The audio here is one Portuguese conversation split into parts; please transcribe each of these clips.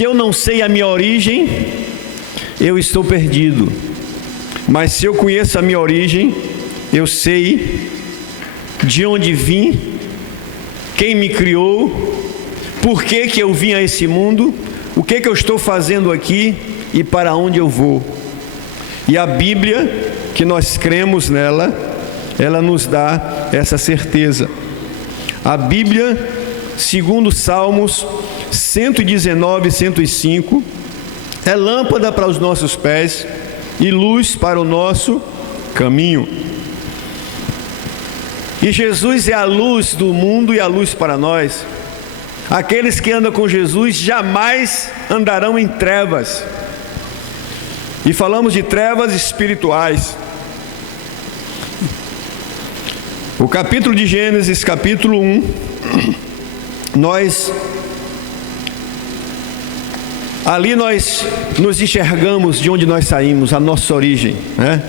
Se eu não sei a minha origem, eu estou perdido. Mas se eu conheço a minha origem, eu sei de onde vim, quem me criou, por que eu vim a esse mundo, o que eu estou fazendo aqui e para onde eu vou. E a Bíblia, que nós cremos nela, ela nos dá essa certeza. A Bíblia, segundo Salmos 119, 105, é lâmpada para os nossos pés e luz para o nosso caminho. E Jesus é a luz do mundo e a luz para nós. Aqueles que andam com Jesus jamais andarão em trevas. E falamos de trevas espirituais. O capítulo de Gênesis, capítulo 1, ali nós nos enxergamos de onde nós saímos, a nossa origem, né?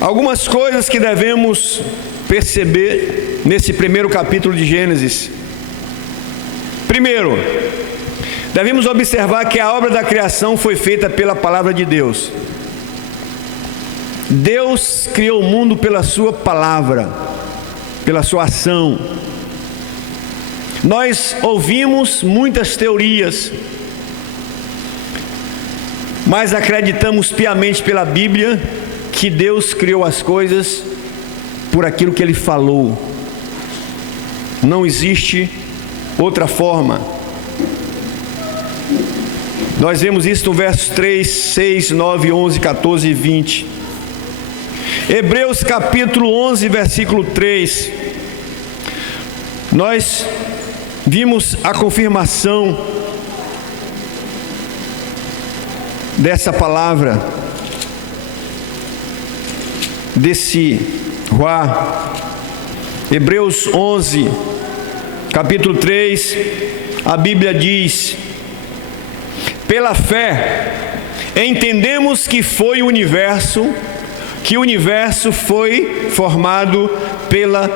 Algumas coisas que devemos perceber nesse primeiro capítulo de Gênesis. Primeiro, devemos observar que a obra da criação foi feita pela palavra de Deus. Deus criou o mundo pela sua palavra, pela sua ação. Nós ouvimos muitas teorias, mas acreditamos piamente pela Bíblia que Deus criou as coisas por aquilo que Ele falou. Não existe outra forma. Nós vemos isso no versos 3, 6, 9, 11, 14 e 20. Hebreus capítulo 11, versículo 3. Nós vimos a confirmação dessa palavra, desse Ruá. Hebreus 11, capítulo 3, a Bíblia diz: pela fé entendemos que o universo foi formado pela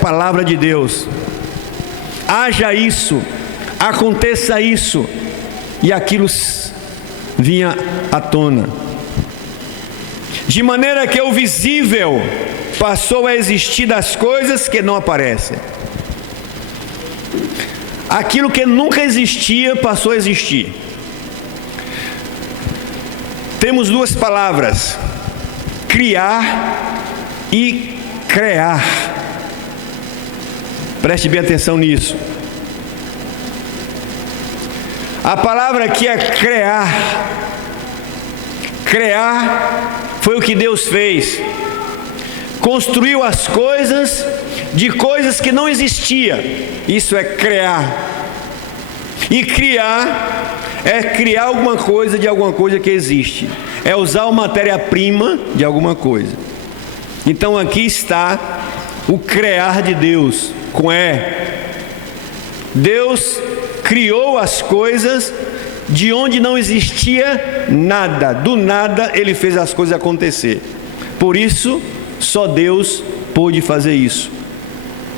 palavra de Deus. Haja isso, aconteça isso, e aquilo vinha à tona. De maneira que o visível passou a existir das coisas que não aparecem. Aquilo que nunca existia passou a existir. Temos duas palavras: criar e crear. Preste bem atenção nisso. A palavra aqui é criar. Criar foi o que Deus fez. Construiu as coisas de coisas que não existiam. Isso é criar. E criar é criar alguma coisa de alguma coisa que existe. É usar uma matéria-prima de alguma coisa. Então aqui está o criar de Deus, com E. Deus criou as coisas de onde não existia nada. Do nada Ele fez as coisas acontecer. Por isso, só Deus pôde fazer isso.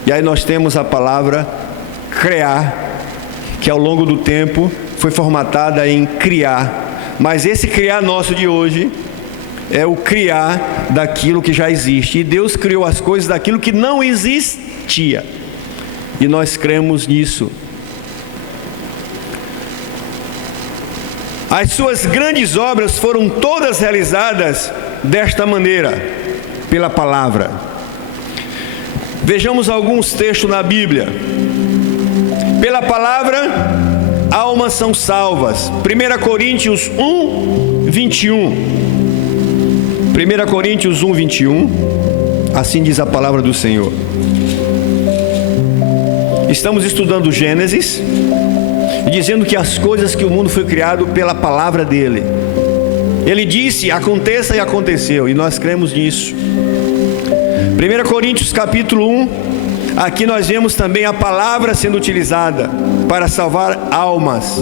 E aí nós temos a palavra criar, que ao longo do tempo foi formatada em criar. Mas esse criar nosso de hoje é o criar daquilo que já existe. E Deus criou as coisas daquilo que não existia. E nós cremos nisso. As suas grandes obras foram todas realizadas desta maneira, pela palavra. Vejamos alguns textos na Bíblia. Pela palavra, almas são salvas. 1 Coríntios 1, 21. 1 Coríntios 1, 21. Assim diz a palavra do Senhor. Estamos estudando Gênesis, dizendo que as coisas que o mundo foi criado pela palavra dele. Ele disse, aconteça, e aconteceu, e nós cremos nisso. 1 Coríntios capítulo 1, aqui nós vemos também a palavra sendo utilizada para salvar almas.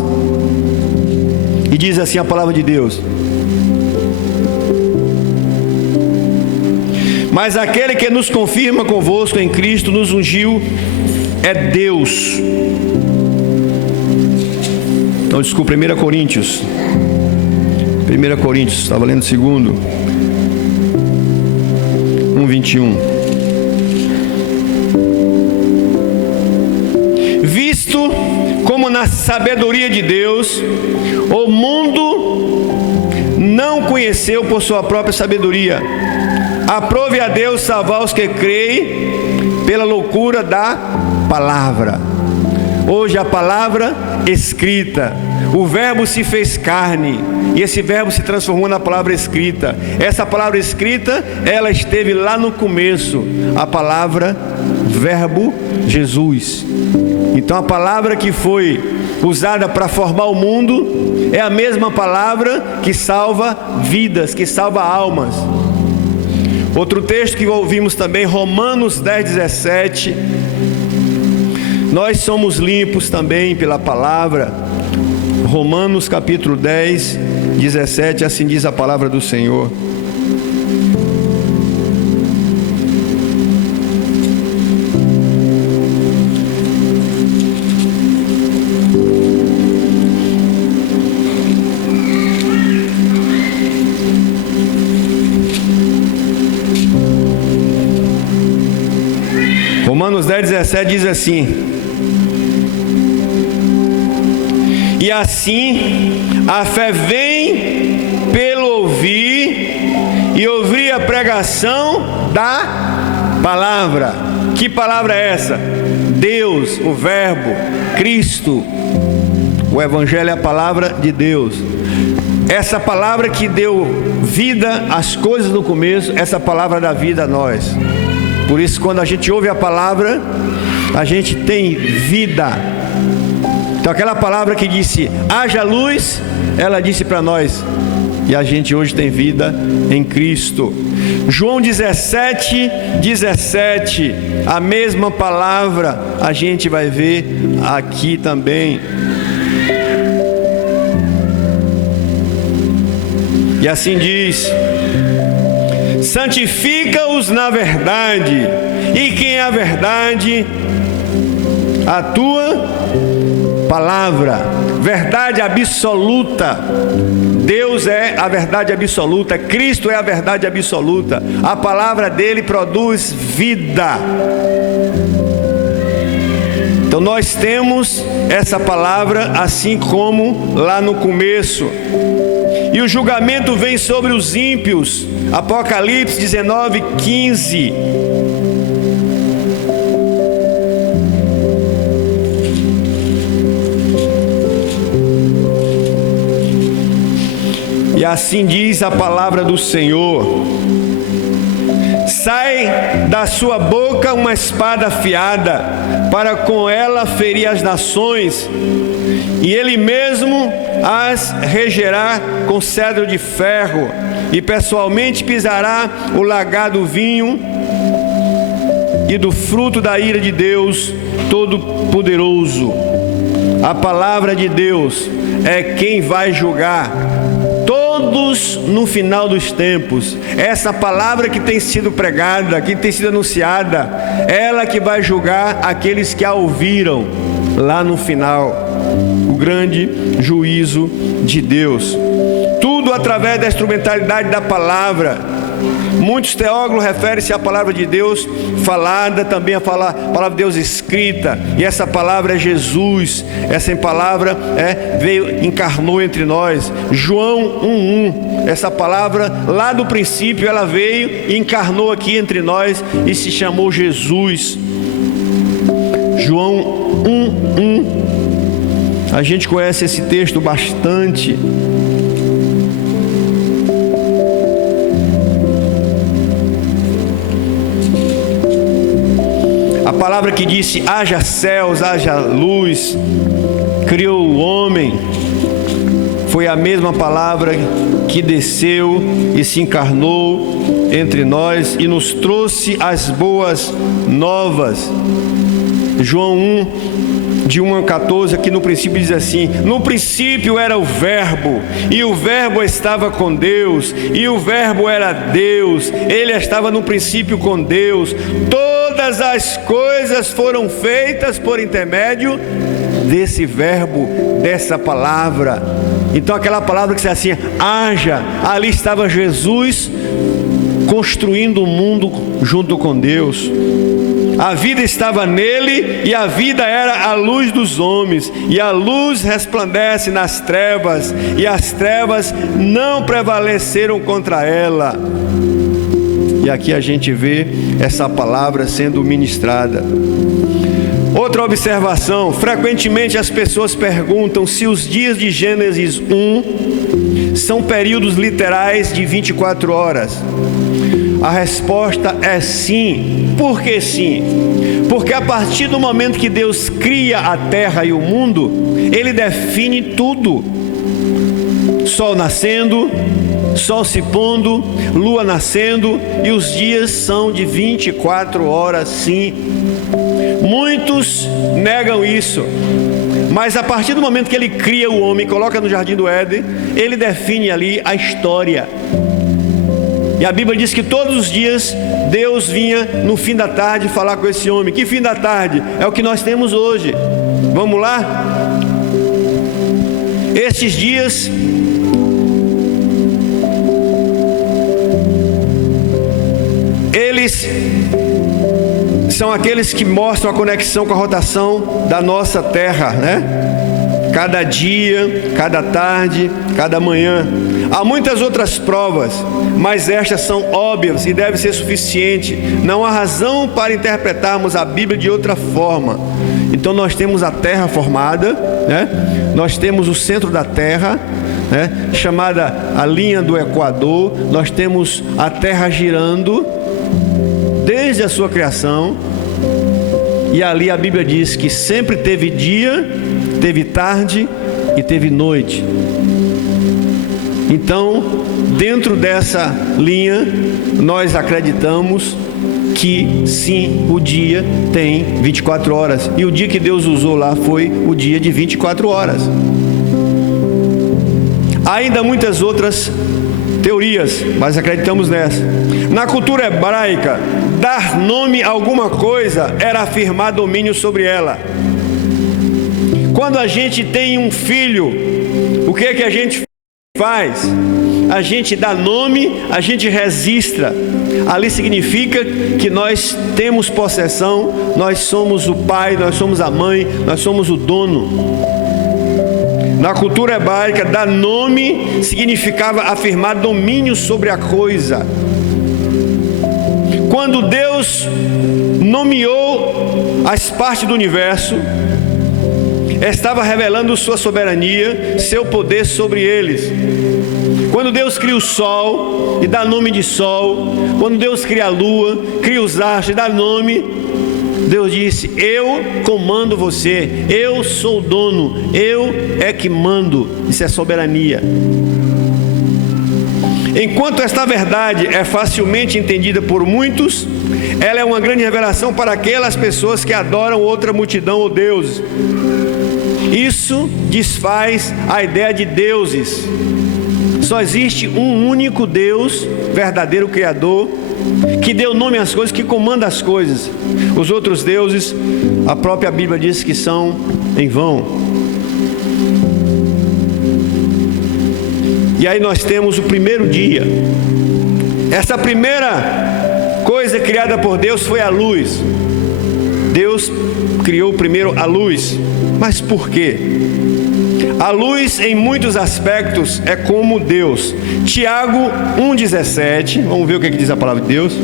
E diz assim a palavra de Deus: mas aquele que nos confirma convosco em Cristo, nos ungiu, é Deus, Não, desculpa, 1 Coríntios. 1 Coríntios, estava lendo 2. 1:21. Visto como na sabedoria de Deus, o mundo não conheceu por sua própria sabedoria, aprove a Deus salvar os que creem pela loucura da palavra. Hoje a palavra escrita, o verbo se fez carne, e esse verbo se transformou na palavra escrita. Essa palavra escrita, ela esteve lá no começo, a palavra verbo Jesus. Então a palavra que foi usada para formar o mundo é a mesma palavra que salva vidas, que salva almas. Outro texto que ouvimos também, Romanos 10:17. Nós somos limpos também pela palavra. Romanos capítulo 10:17, assim diz a palavra do Senhor. Romanos 10:17 diz assim: e assim a fé vem pelo ouvir, e ouvir a pregação da palavra. Que palavra é essa? Deus, o verbo, Cristo. O evangelho é a palavra de Deus. Essa palavra que deu vida às coisas no começo, essa palavra dá vida a nós. Por isso, quando a gente ouve a palavra, a gente tem vida. Então aquela palavra que disse, haja luz, ela disse para nós, e a gente hoje tem vida em Cristo. João 17:17, a mesma palavra a gente vai ver aqui também. E assim diz: santifica-os na verdade, e quem é a verdade? A tua palavra, verdade absoluta. Deus é a verdade absoluta, Cristo é a verdade absoluta. A palavra dele produz vida. Então nós temos essa palavra assim como lá no começo. E o julgamento vem sobre os ímpios. Apocalipse 19:15. E assim diz a palavra do Senhor: sai da sua boca uma espada afiada, para com ela ferir as nações, e ele mesmo as regerá com cedro de ferro, e pessoalmente pisará o lagar do vinho e do fruto da ira de Deus Todo-Poderoso. A palavra de Deus é quem vai julgar todos no final dos tempos. Essa palavra que tem sido pregada, que tem sido anunciada, ela que vai julgar aqueles que a ouviram lá no final. O grande juízo de Deus. Tudo através da instrumentalidade da palavra. Muitos teólogos referem-se à palavra de Deus falada, também a palavra de Deus escrita. E essa palavra é Jesus. Essa palavra veio, encarnou entre nós. João 1:1. Essa palavra lá do princípio ela veio e encarnou aqui entre nós e se chamou Jesus. João 1:1. A gente conhece esse texto bastante. A palavra que disse, haja céus, haja luz, criou o homem, foi a mesma palavra que desceu e se encarnou entre nós e nos trouxe as boas novas. João 1:1-14, aqui no princípio diz assim: no princípio era o verbo, e o verbo estava com Deus, e o verbo era Deus, ele estava no princípio com Deus. Todas as coisas foram feitas por intermédio desse verbo, dessa palavra. Então aquela palavra que diz assim, haja, ali estava Jesus construindo o mundo junto com Deus. A vida estava nele e a vida era a luz dos homens. E a luz resplandece nas trevas e as trevas não prevaleceram contra ela. E aqui a gente vê essa palavra sendo ministrada. Outra observação, frequentemente as pessoas perguntam se os dias de Gênesis 1 são períodos literais de 24 horas. A resposta é sim. Por que sim? Porque a partir do momento que Deus cria a terra e o mundo, Ele define tudo. Sol nascendo, sol se pondo, lua nascendo, e os dias são de 24 horas, sim. Muitos negam isso, mas a partir do momento que Ele cria o homem, coloca no jardim do Éden, Ele define ali a história. E a Bíblia diz que todos os dias Deus vinha no fim da tarde falar com esse homem. Que fim da tarde? É o que nós temos hoje. Vamos lá? Estes dias eles são aqueles que mostram a conexão com a rotação da nossa terra, né? Cada dia, cada tarde, cada manhã. Há muitas outras provas, mas estas são óbvias e devem ser suficientes. Não há razão para interpretarmos a Bíblia de outra forma. Então nós temos a terra formada, né? Nós temos o centro da terra, né? Chamada a linha do Equador. Nós temos a terra girando desde a sua criação. E ali a Bíblia diz que sempre teve dia, teve tarde e teve noite. Então, dentro dessa linha, nós acreditamos que sim, o dia tem 24 horas. E o dia que Deus usou lá foi o dia de 24 horas. Há ainda muitas outras teorias, mas acreditamos nessa. Na cultura hebraica, dar nome a alguma coisa era afirmar domínio sobre ela. Quando a gente tem um filho, o que é que a gente faz? A gente dá nome, a gente registra. Ali significa que nós temos possessão, nós somos o pai, nós somos a mãe, nós somos o dono. Na cultura hebraica, dar nome significava afirmar domínio sobre a coisa. Quando Deus nomeou as partes do universo, estava revelando sua soberania, seu poder sobre eles. Quando Deus cria o sol e dá nome de sol, quando Deus cria a lua, cria os astros e dá nome, Deus disse: eu comando você, eu sou o dono, eu é que mando. Isso é soberania. Enquanto esta verdade é facilmente entendida por muitos, ela é uma grande revelação para aquelas pessoas que adoram outra multidão ou deuses. Isso desfaz a ideia de deuses. Só existe um único Deus, verdadeiro Criador, que deu nome às coisas, que comanda as coisas. Os outros deuses, a própria Bíblia diz que são em vão. E aí nós temos o primeiro dia. Essa primeira coisa criada por Deus foi a luz. Deus criou primeiro a luz. Mas por quê? A luz, em muitos aspectos, é como Deus. Tiago 1,17. Vamos ver o que diz a palavra de Deus.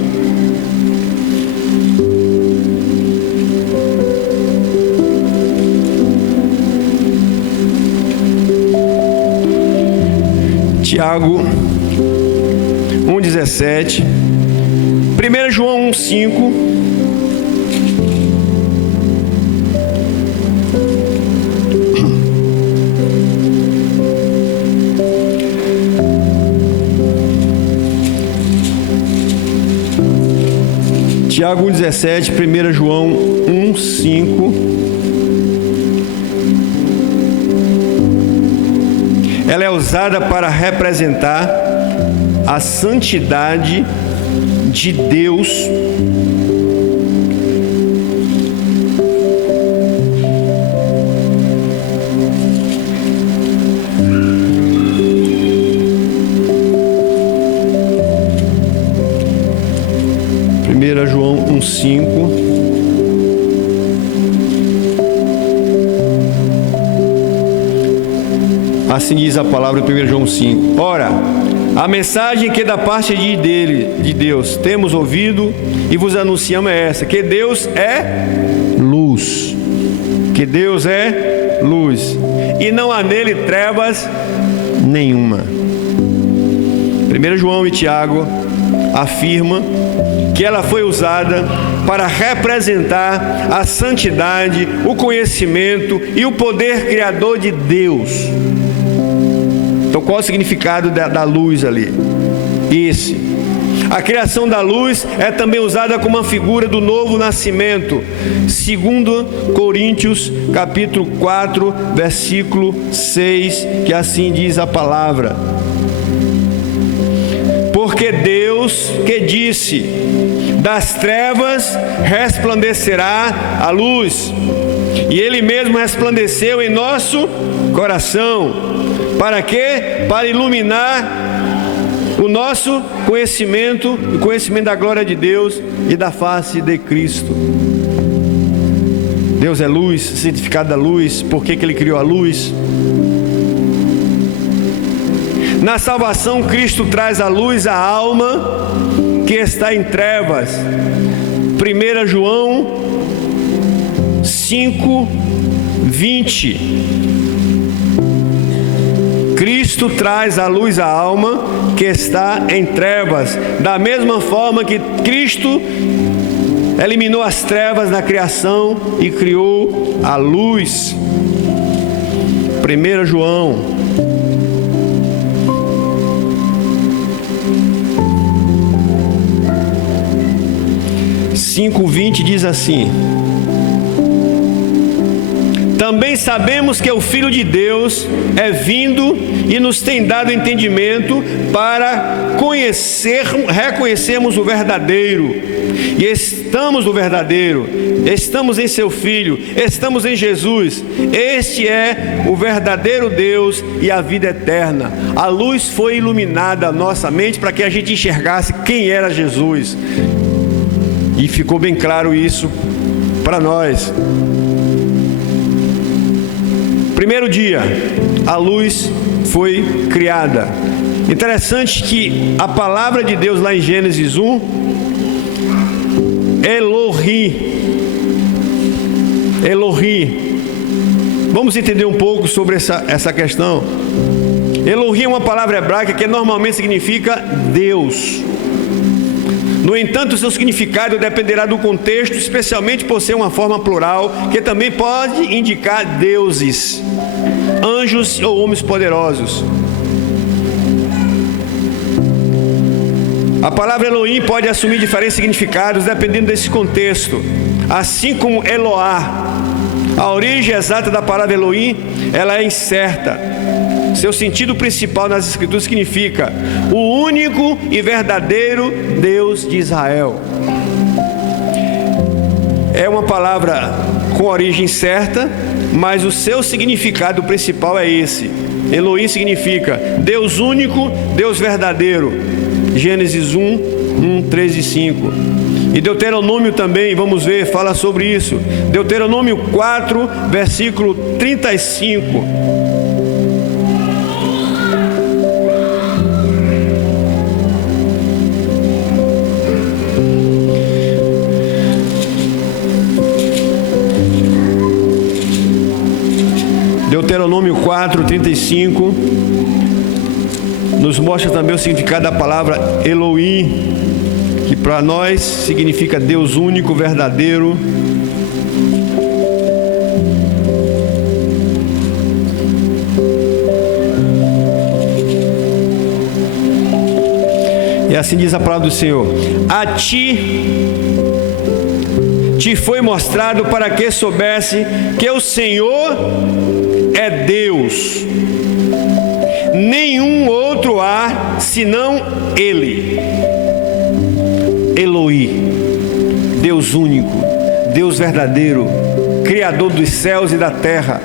Tiago 1,17. 1 João 1,5. Tiago 1,17, 1 João 1,5. Ela é usada para representar a santidade de Deus Assim diz a palavra de 1 João 5. Ora, a mensagem que da parte de Deus temos ouvido e vos anunciamos é essa: que Deus é luz. Que Deus é luz. E não há nele trevas nenhuma. 1 João e Tiago afirma que ela foi usada para representar a santidade, o conhecimento e o poder criador de Deus. Então, qual é o significado da luz ali? Esse. A criação da luz é também usada como uma figura do novo nascimento. 2 Coríntios, capítulo 4, versículo 6, que assim diz a palavra. Porque Deus que disse: das trevas resplandecerá a luz. E Ele mesmo resplandeceu em nosso coração. Para quê? Para iluminar o nosso conhecimento, o conhecimento da glória de Deus e da face de Cristo. Deus é luz, o significado da luz, por que Ele criou a luz? Na salvação, Cristo traz à luz a alma que está em trevas. 1 João 5, 20. Cristo traz à luz a alma que está em trevas, da mesma forma que Cristo eliminou as trevas na criação e criou a luz. 1 João 5:20 diz assim: também sabemos que o Filho de Deus é vindo e nos tem dado entendimento para reconhecermos o verdadeiro. E estamos no verdadeiro, estamos em seu Filho, estamos em Jesus. Este é o verdadeiro Deus e a vida eterna. A luz foi iluminada a nossa mente para que a gente enxergasse quem era Jesus. E ficou bem claro isso para nós. Primeiro dia, a luz foi criada. Interessante que a palavra de Deus lá em Gênesis 1, Elohim. Vamos entender um pouco sobre essa questão. Elohim é uma palavra hebraica que normalmente significa Deus. No entanto, o seu significado dependerá do contexto, especialmente por ser uma forma plural, que também pode indicar deuses, anjos ou homens poderosos. A palavra Elohim pode assumir diferentes significados dependendo desse contexto, assim como Eloá. A origem exata da palavra Elohim, ela é incerta. Seu sentido principal nas Escrituras significa o único e verdadeiro Deus de Israel. É uma palavra com origem certa, mas o seu significado principal é esse. Elohim significa Deus único, Deus verdadeiro. Gênesis 1, 3 e 5. E Deuteronômio também, vamos ver, fala sobre isso. Deuteronômio 4, versículo 35. Deuteronômio 4, 35 nos mostra também o significado da palavra Elohim, que para nós significa Deus único, verdadeiro. E assim diz a palavra do Senhor: a ti te foi mostrado para que soubesse que o Senhor é Deus, nenhum outro há senão Ele. Elohim, Deus único, Deus verdadeiro, Criador dos céus e da terra.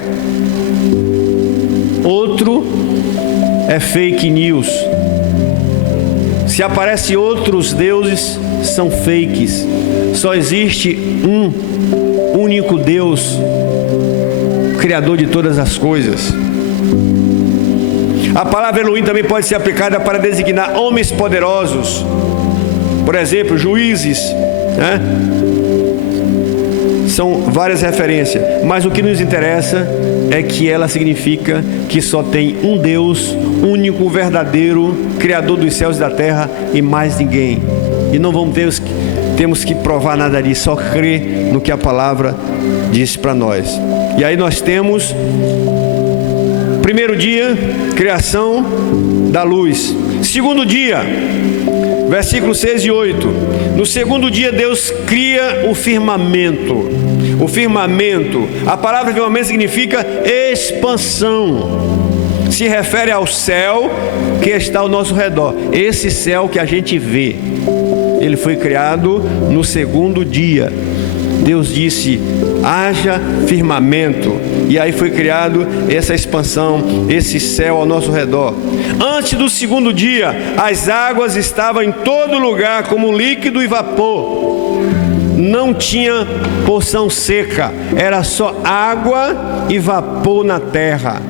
Outro é fake news. Se aparecem outros deuses, são fakes. Só existe um único Deus, Criador de todas as coisas. A palavra Elohim também pode ser aplicada para designar homens poderosos. Por exemplo, juízes, né? São várias referências, mas o que nos interessa é que ela significa que só tem um Deus, único, verdadeiro, Criador dos céus e da terra, e mais ninguém. E não temos que provar nada disso, só crer no que a palavra diz para nós. E aí nós temos, primeiro dia, criação da luz. Segundo dia, versículos 6 e 8. No segundo dia Deus cria o firmamento. O firmamento, a palavra firmamento significa expansão. Se refere ao céu que está ao nosso redor. Esse céu que a gente vê, ele foi criado no segundo dia. Deus disse: haja firmamento. E aí foi criado essa expansão, esse céu ao nosso redor. Antes do segundo dia, as águas estavam em todo lugar como líquido e vapor. Não tinha porção seca, era só água e vapor na terra.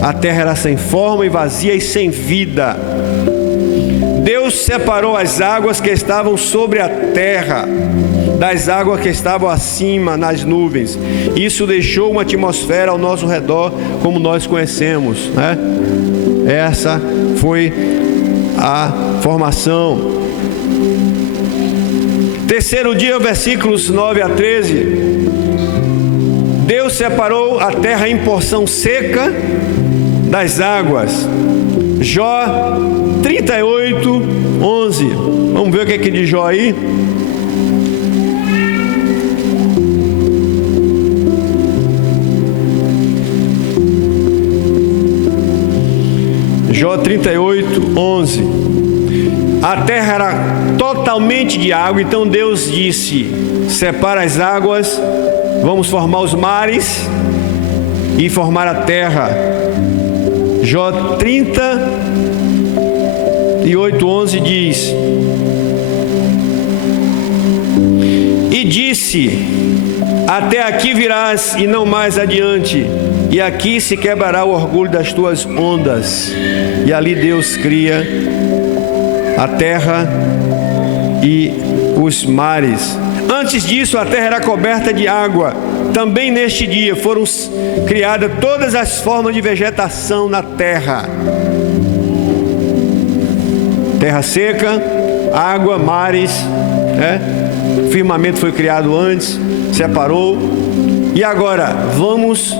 A terra era sem forma e vazia e sem vida. Deus separou as águas que estavam sobre a terra das águas que estavam acima nas nuvens. Isso deixou uma atmosfera ao nosso redor como nós conhecemos, né? Essa foi a formação. Terceiro dia, versículos 9 a 13. Deus separou a terra em porção seca das águas. Jó 38, 11. Vamos ver o que é que diz Jó aí. Jó 38, 11. A terra era totalmente de água, então Deus disse: separa as águas, vamos formar os mares e formar a terra. Jó 38, 11 diz: e disse: até aqui virás e não mais adiante, e aqui se quebrará o orgulho das tuas ondas. E ali Deus cria a terra e os mares. Antes disso, a terra era coberta de água. Também neste dia foram criadas todas as formas de vegetação na terra. Terra seca, água, mares, né? O firmamento foi criado antes, separou. E agora, vamos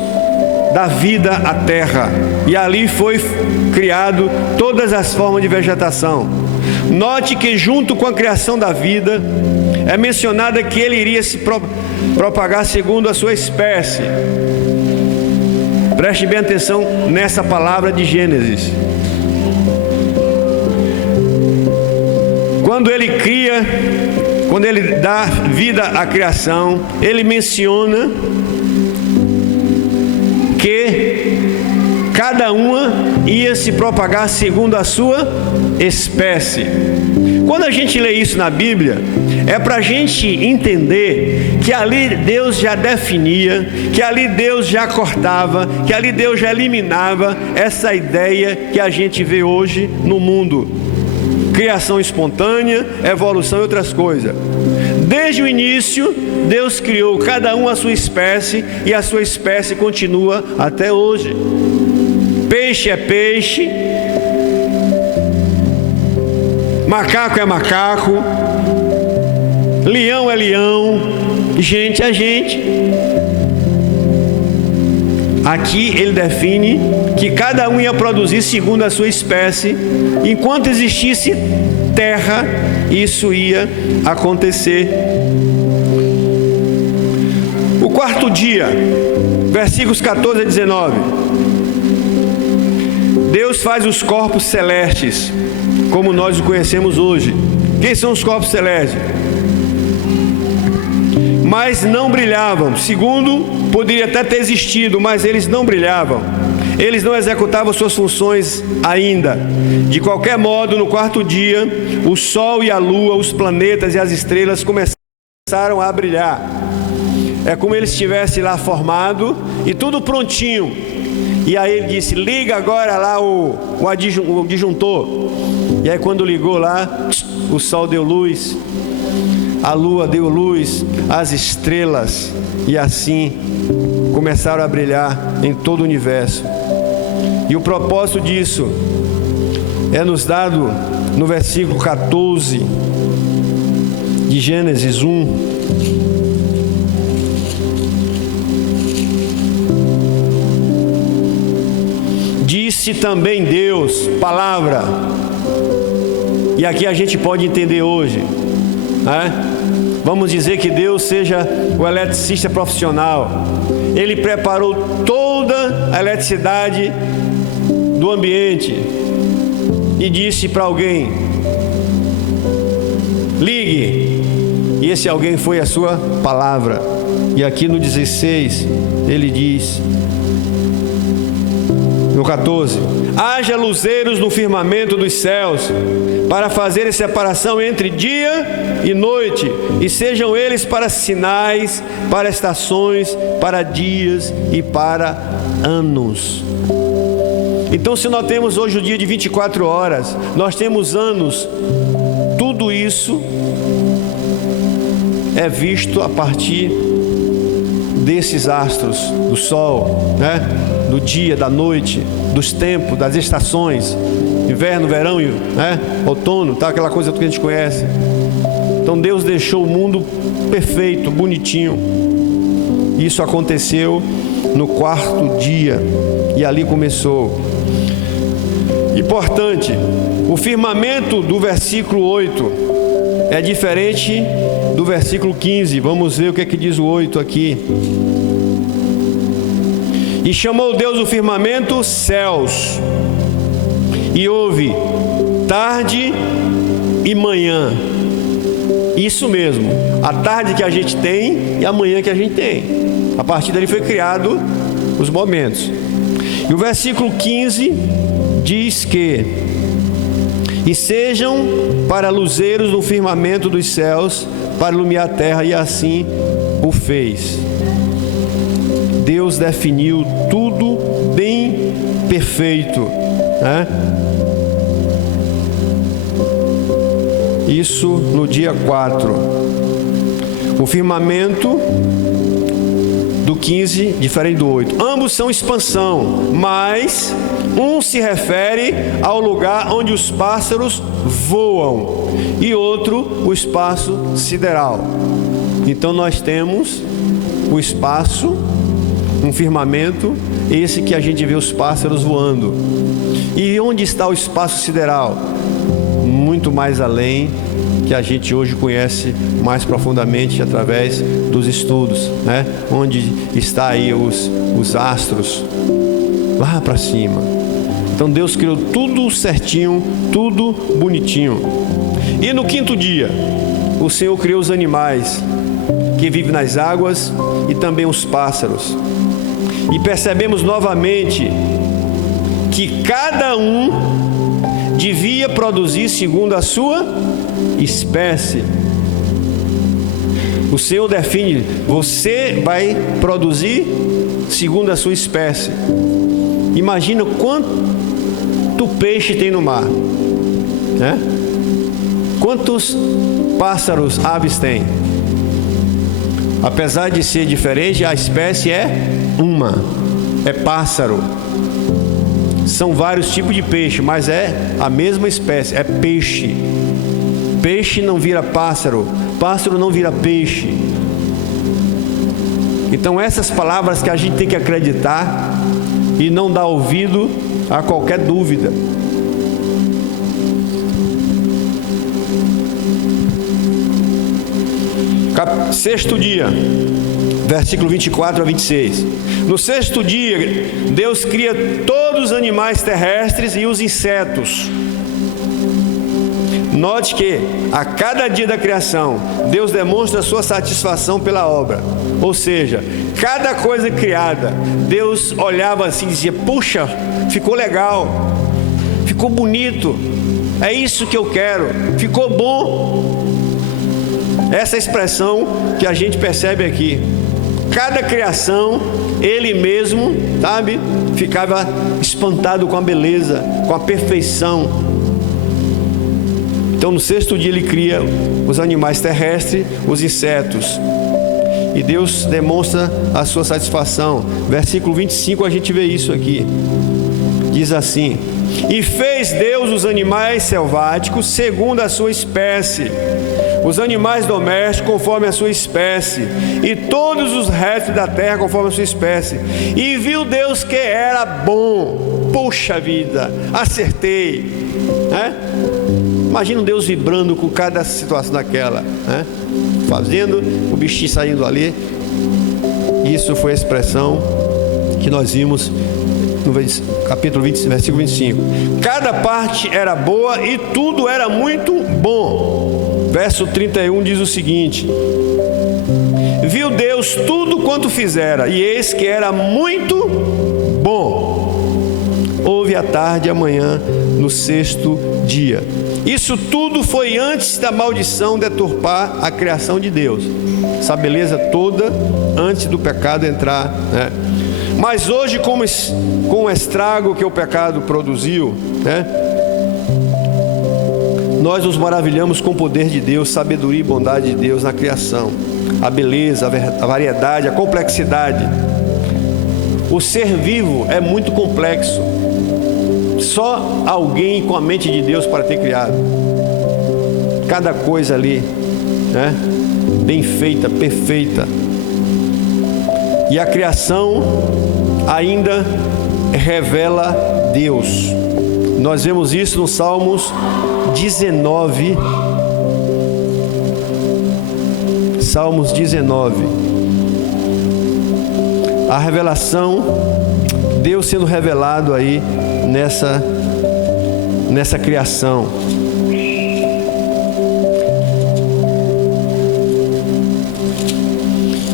dar vida à terra. E ali foi criado todas as formas de vegetação. Note que junto com a criação da vida, é mencionada que ele iria se propagar segundo a sua espécie. Preste bem atenção nessa palavra de Gênesis. Quando ele cria, quando ele dá vida à criação, ele menciona que cada uma ia se propagar segundo a sua espécie. Quando a gente lê isso na Bíblia, é para a gente entender que ali Deus já definia, que ali Deus já cortava, que ali Deus já eliminava essa ideia que a gente vê hoje no mundo. Criação espontânea, evolução e outras coisas. Desde o início, Deus criou cada um a sua espécie, e a sua espécie continua até hoje. Peixe é peixe, macaco é macaco, leão é leão, gente é gente. Aqui ele define que cada um ia produzir segundo a sua espécie. Enquanto existisse terra, isso ia acontecer. O quarto dia, versículos 14 a 19. Deus faz os corpos celestes, como nós o conhecemos hoje. Quem são os corpos celestes? Mas não brilhavam. Segundo, poderia até ter existido, mas eles não brilhavam. Eles não executavam suas funções ainda. De qualquer modo, no quarto dia, o sol e a lua, os planetas e as estrelas começaram a brilhar. É como eles estivessem lá formado e tudo prontinho. E aí ele disse: liga agora lá o disjuntor. E aí quando ligou lá, o sol deu luz, a lua deu luz, as estrelas, e assim começaram a brilhar em todo o universo. E o propósito disso é nos dado no versículo 14 de Gênesis 1. Disse também Deus, palavra, e aqui a gente pode entender hoje, né? Vamos dizer que Deus seja o eletricista profissional. Ele preparou toda a eletricidade do ambiente e disse para alguém: ligue. E esse alguém foi a sua palavra. E aqui no 16 ele diz, no 14: haja luzeiros no firmamento dos céus, para fazerem separação entre dia e noite, e sejam eles para sinais, para estações, para dias e para anos. Então, se nós temos hoje o dia de 24 horas, nós temos anos, tudo isso é visto a partir desses astros, do sol, né? Do dia, da noite, dos tempos, das estações, inverno, verão, né? Outono, tá? Aquela coisa que a gente conhece. Então Deus deixou o mundo perfeito, bonitinho. Isso aconteceu no quarto dia, e ali começou. Importante, o firmamento do versículo 8 é diferente do versículo 15. Vamos ver o que é que diz o 8 aqui. E chamou Deus o firmamento céus, e houve tarde e manhã. Isso mesmo, a tarde que a gente tem e a manhã que a gente tem. A partir dali foi criado os momentos. E o versículo 15 diz que: e sejam para luzeiros no firmamento dos céus, para iluminar a terra, e assim o fez. Deus definiu tudo bem perfeito, né? Isso no dia 4. O firmamento do 15, diferente do 8. Ambos são expansão, mas um se refere ao lugar onde os pássaros voam, e outro o espaço sideral. Então nós temos o espaço, um firmamento, esse que a gente vê os pássaros voando. E onde está o espaço sideral? Muito mais além, que a gente hoje conhece mais profundamente através dos estudos, né? Onde está aí os astros, lá para cima. Então Deus criou tudo certinho, tudo bonitinho. E no quinto dia, o Senhor criou os animais que vivem nas águas e também os pássaros. E percebemos novamente que cada um devia produzir segundo a sua espécie. O Senhor define: você vai produzir segundo a sua espécie. Imagina quanto peixe tem no mar, né? Quantos pássaros, aves tem? Apesar de ser diferente, a espécie é uma, é pássaro. São vários tipos de peixe, mas é a mesma espécie, é peixe. Peixe não vira pássaro, pássaro não vira peixe. Então essas palavras que a gente tem que acreditar e não dar ouvido a qualquer dúvida. Sexto dia, versículo 24 a 26. No sexto dia, Deus cria todos os animais terrestres e os insetos. Note que a cada dia da criação, Deus demonstra a sua satisfação pela obra. Ou seja, cada coisa criada, Deus olhava assim e dizia: puxa, ficou legal, ficou bonito, é isso que eu quero, ficou bom. Essa expressão que a gente percebe aqui, Cada criação, ele mesmo, sabe, ficava espantado com a beleza, com a perfeição. Então no sexto dia ele cria os animais terrestres, os insetos. E Deus demonstra a sua satisfação. Versículo 25 a gente vê isso aqui. Diz assim: e fez Deus os animais selváticos segundo a sua espécie, os animais domésticos conforme a sua espécie, e todos os répteis da terra conforme a sua espécie. E viu Deus que era bom. Puxa vida, acertei, né? Imagina Deus vibrando com cada situação daquela, né? Fazendo o bichinho saindo ali. Isso foi a expressão que nós vimos no capítulo 20, versículo 25. Cada parte era boa e tudo era muito bom. Verso 31 diz o seguinte: viu Deus tudo quanto fizera, e eis que era muito bom. Houve a tarde e a manhã no sexto dia. Isso tudo foi antes da maldição deturpar a criação de Deus. Essa beleza toda antes do pecado entrar, né? Mas hoje, com o estrago que o pecado produziu, né, nós nos maravilhamos com o poder de Deus, sabedoria e bondade de Deus na criação. A beleza, a variedade, a complexidade. O ser vivo é muito complexo. Só alguém com a mente de Deus para ter criado. Cada coisa ali, né, bem feita, perfeita. E a criação ainda revela Deus. Nós vemos isso no Salmos 19. Salmos 19. A revelação, Deus sendo revelado aí nessa criação.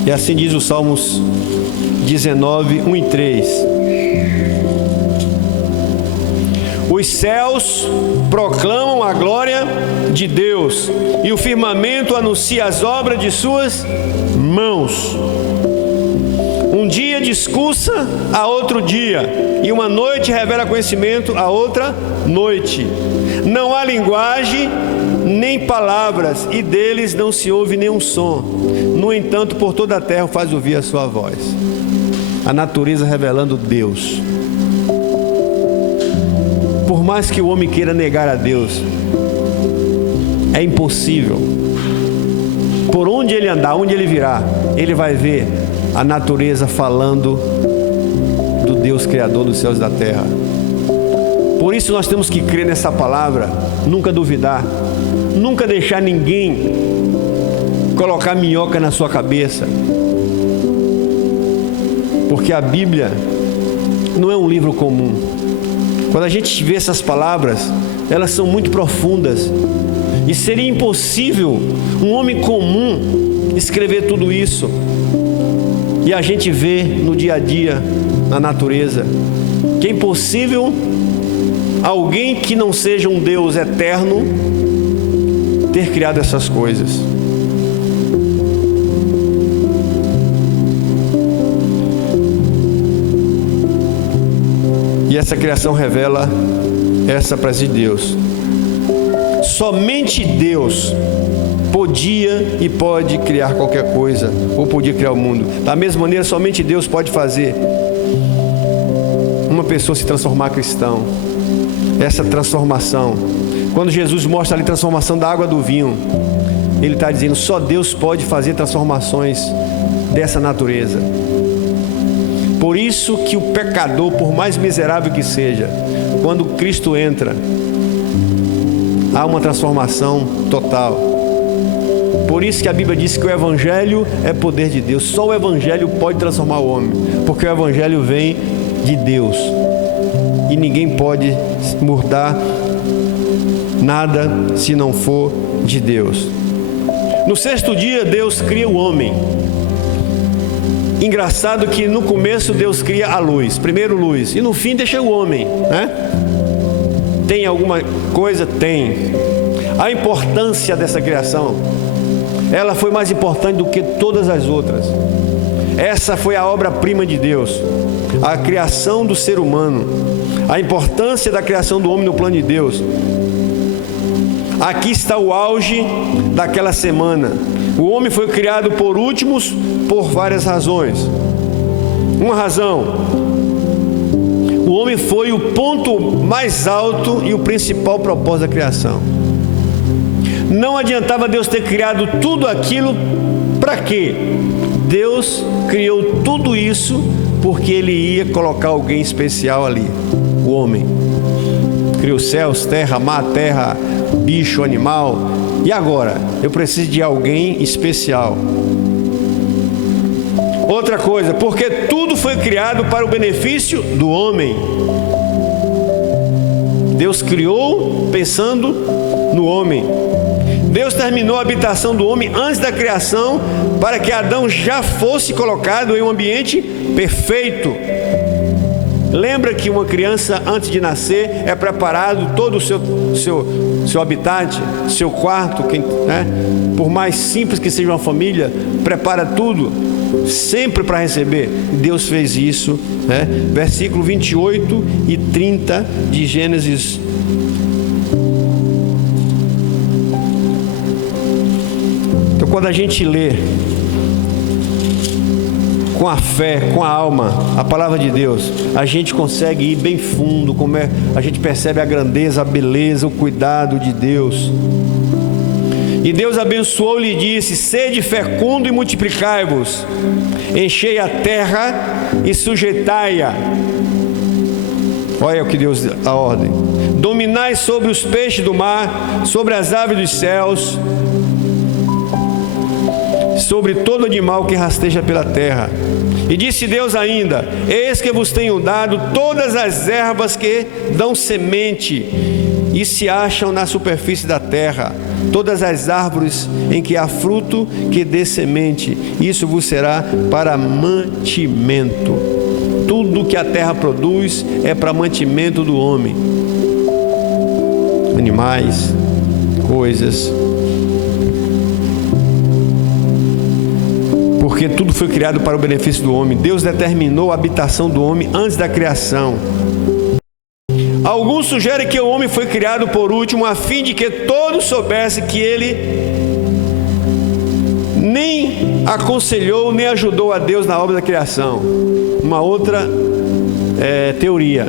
E assim diz o Salmos 19, 1 e 3. Os céus proclamam a glória de Deus, e o firmamento anuncia as obras de suas mãos. Um dia discursa a outro dia, e uma noite revela conhecimento a outra noite. Não há linguagem nem palavras, e deles não se ouve nenhum som. No entanto, por toda a terra faz ouvir a sua voz. A natureza revelando Deus. Por mais que o homem queira negar a Deus, é impossível. Por onde ele andar, onde ele virar, ele vai ver a natureza falando do Deus Criador dos céus e da terra. Por isso nós temos que crer nessa palavra, nunca duvidar, nunca deixar ninguém colocar minhoca na sua cabeça. Porque a Bíblia não é um livro comum. Quando a gente vê essas palavras, elas são muito profundas. E seria impossível um homem comum escrever tudo isso. E a gente vê no dia a dia, na natureza, que é impossível alguém que não seja um Deus eterno ter criado essas coisas. E essa criação revela essa presença de Deus. Somente Deus podia e pode criar qualquer coisa, ou podia criar o mundo. Da mesma maneira, somente Deus pode fazer uma pessoa se transformar cristão. Essa transformação, quando Jesus mostra ali a transformação da água do vinho, Ele está dizendo, só Deus pode fazer transformações dessa natureza. Por isso que o pecador, por mais miserável que seja, quando Cristo entra, há uma transformação total. Por isso que a Bíblia diz que o Evangelho é poder de Deus. Só o Evangelho pode transformar o homem, porque o Evangelho vem de Deus. E ninguém pode mudar nada se não for de Deus. No sexto dia, Deus cria o homem. Engraçado que no começo Deus cria a luz, primeiro luz, e no fim deixa o homem, né? Tem alguma coisa? Tem. A importância dessa criação, ela foi mais importante do que todas as outras. Essa foi a obra-prima de Deus, a criação do ser humano, a importância da criação do homem no plano de Deus. Aqui está o auge daquela semana. O homem foi criado por últimos por várias razões. Uma razão: o homem foi o ponto mais alto e o principal propósito da criação. Não adiantava Deus ter criado tudo aquilo, para quê? Deus criou tudo isso porque Ele ia colocar alguém especial ali, o homem. Criou céus, terra, mar, terra, bicho, animal. E agora? Eu preciso de alguém especial. Outra coisa, porque tudo foi criado para o benefício do homem. Deus criou pensando no homem. Deus terminou a habitação do homem antes da criação, para que Adão já fosse colocado em um ambiente perfeito. Lembra que uma criança, antes de nascer, é preparado todo o seu habitat, seu quarto, né? Por mais simples que seja uma família, prepara tudo, sempre para receber. Deus fez isso, né? Versículo 28 e 30 de Gênesis. Então, quando a gente lê com a fé, com a alma, a palavra de Deus, a gente consegue ir bem fundo, a gente percebe a grandeza, a beleza, o cuidado de Deus. E Deus abençoou-lhe e disse: sede fecundo e multiplicai-vos, enchei a terra e sujeitai-a. Olha o que Deus, a ordem: dominai sobre os peixes do mar, sobre as aves dos céus, sobre todo animal que rasteja pela terra. E disse Deus ainda: eis que vos tenho dado todas as ervas que dão semente e se acham na superfície da terra, todas as árvores em que há fruto que dê semente, isso vos será para mantimento. Tudo que a terra produz é para mantimento do homem. Animais, coisas. Porque tudo foi criado para o benefício do homem. Deus determinou a habitação do homem antes da criação. Alguns sugerem que o homem foi criado por último, a fim de que todos soubessem que ele nem aconselhou, nem ajudou a Deus na obra da criação. Uma outra teoria: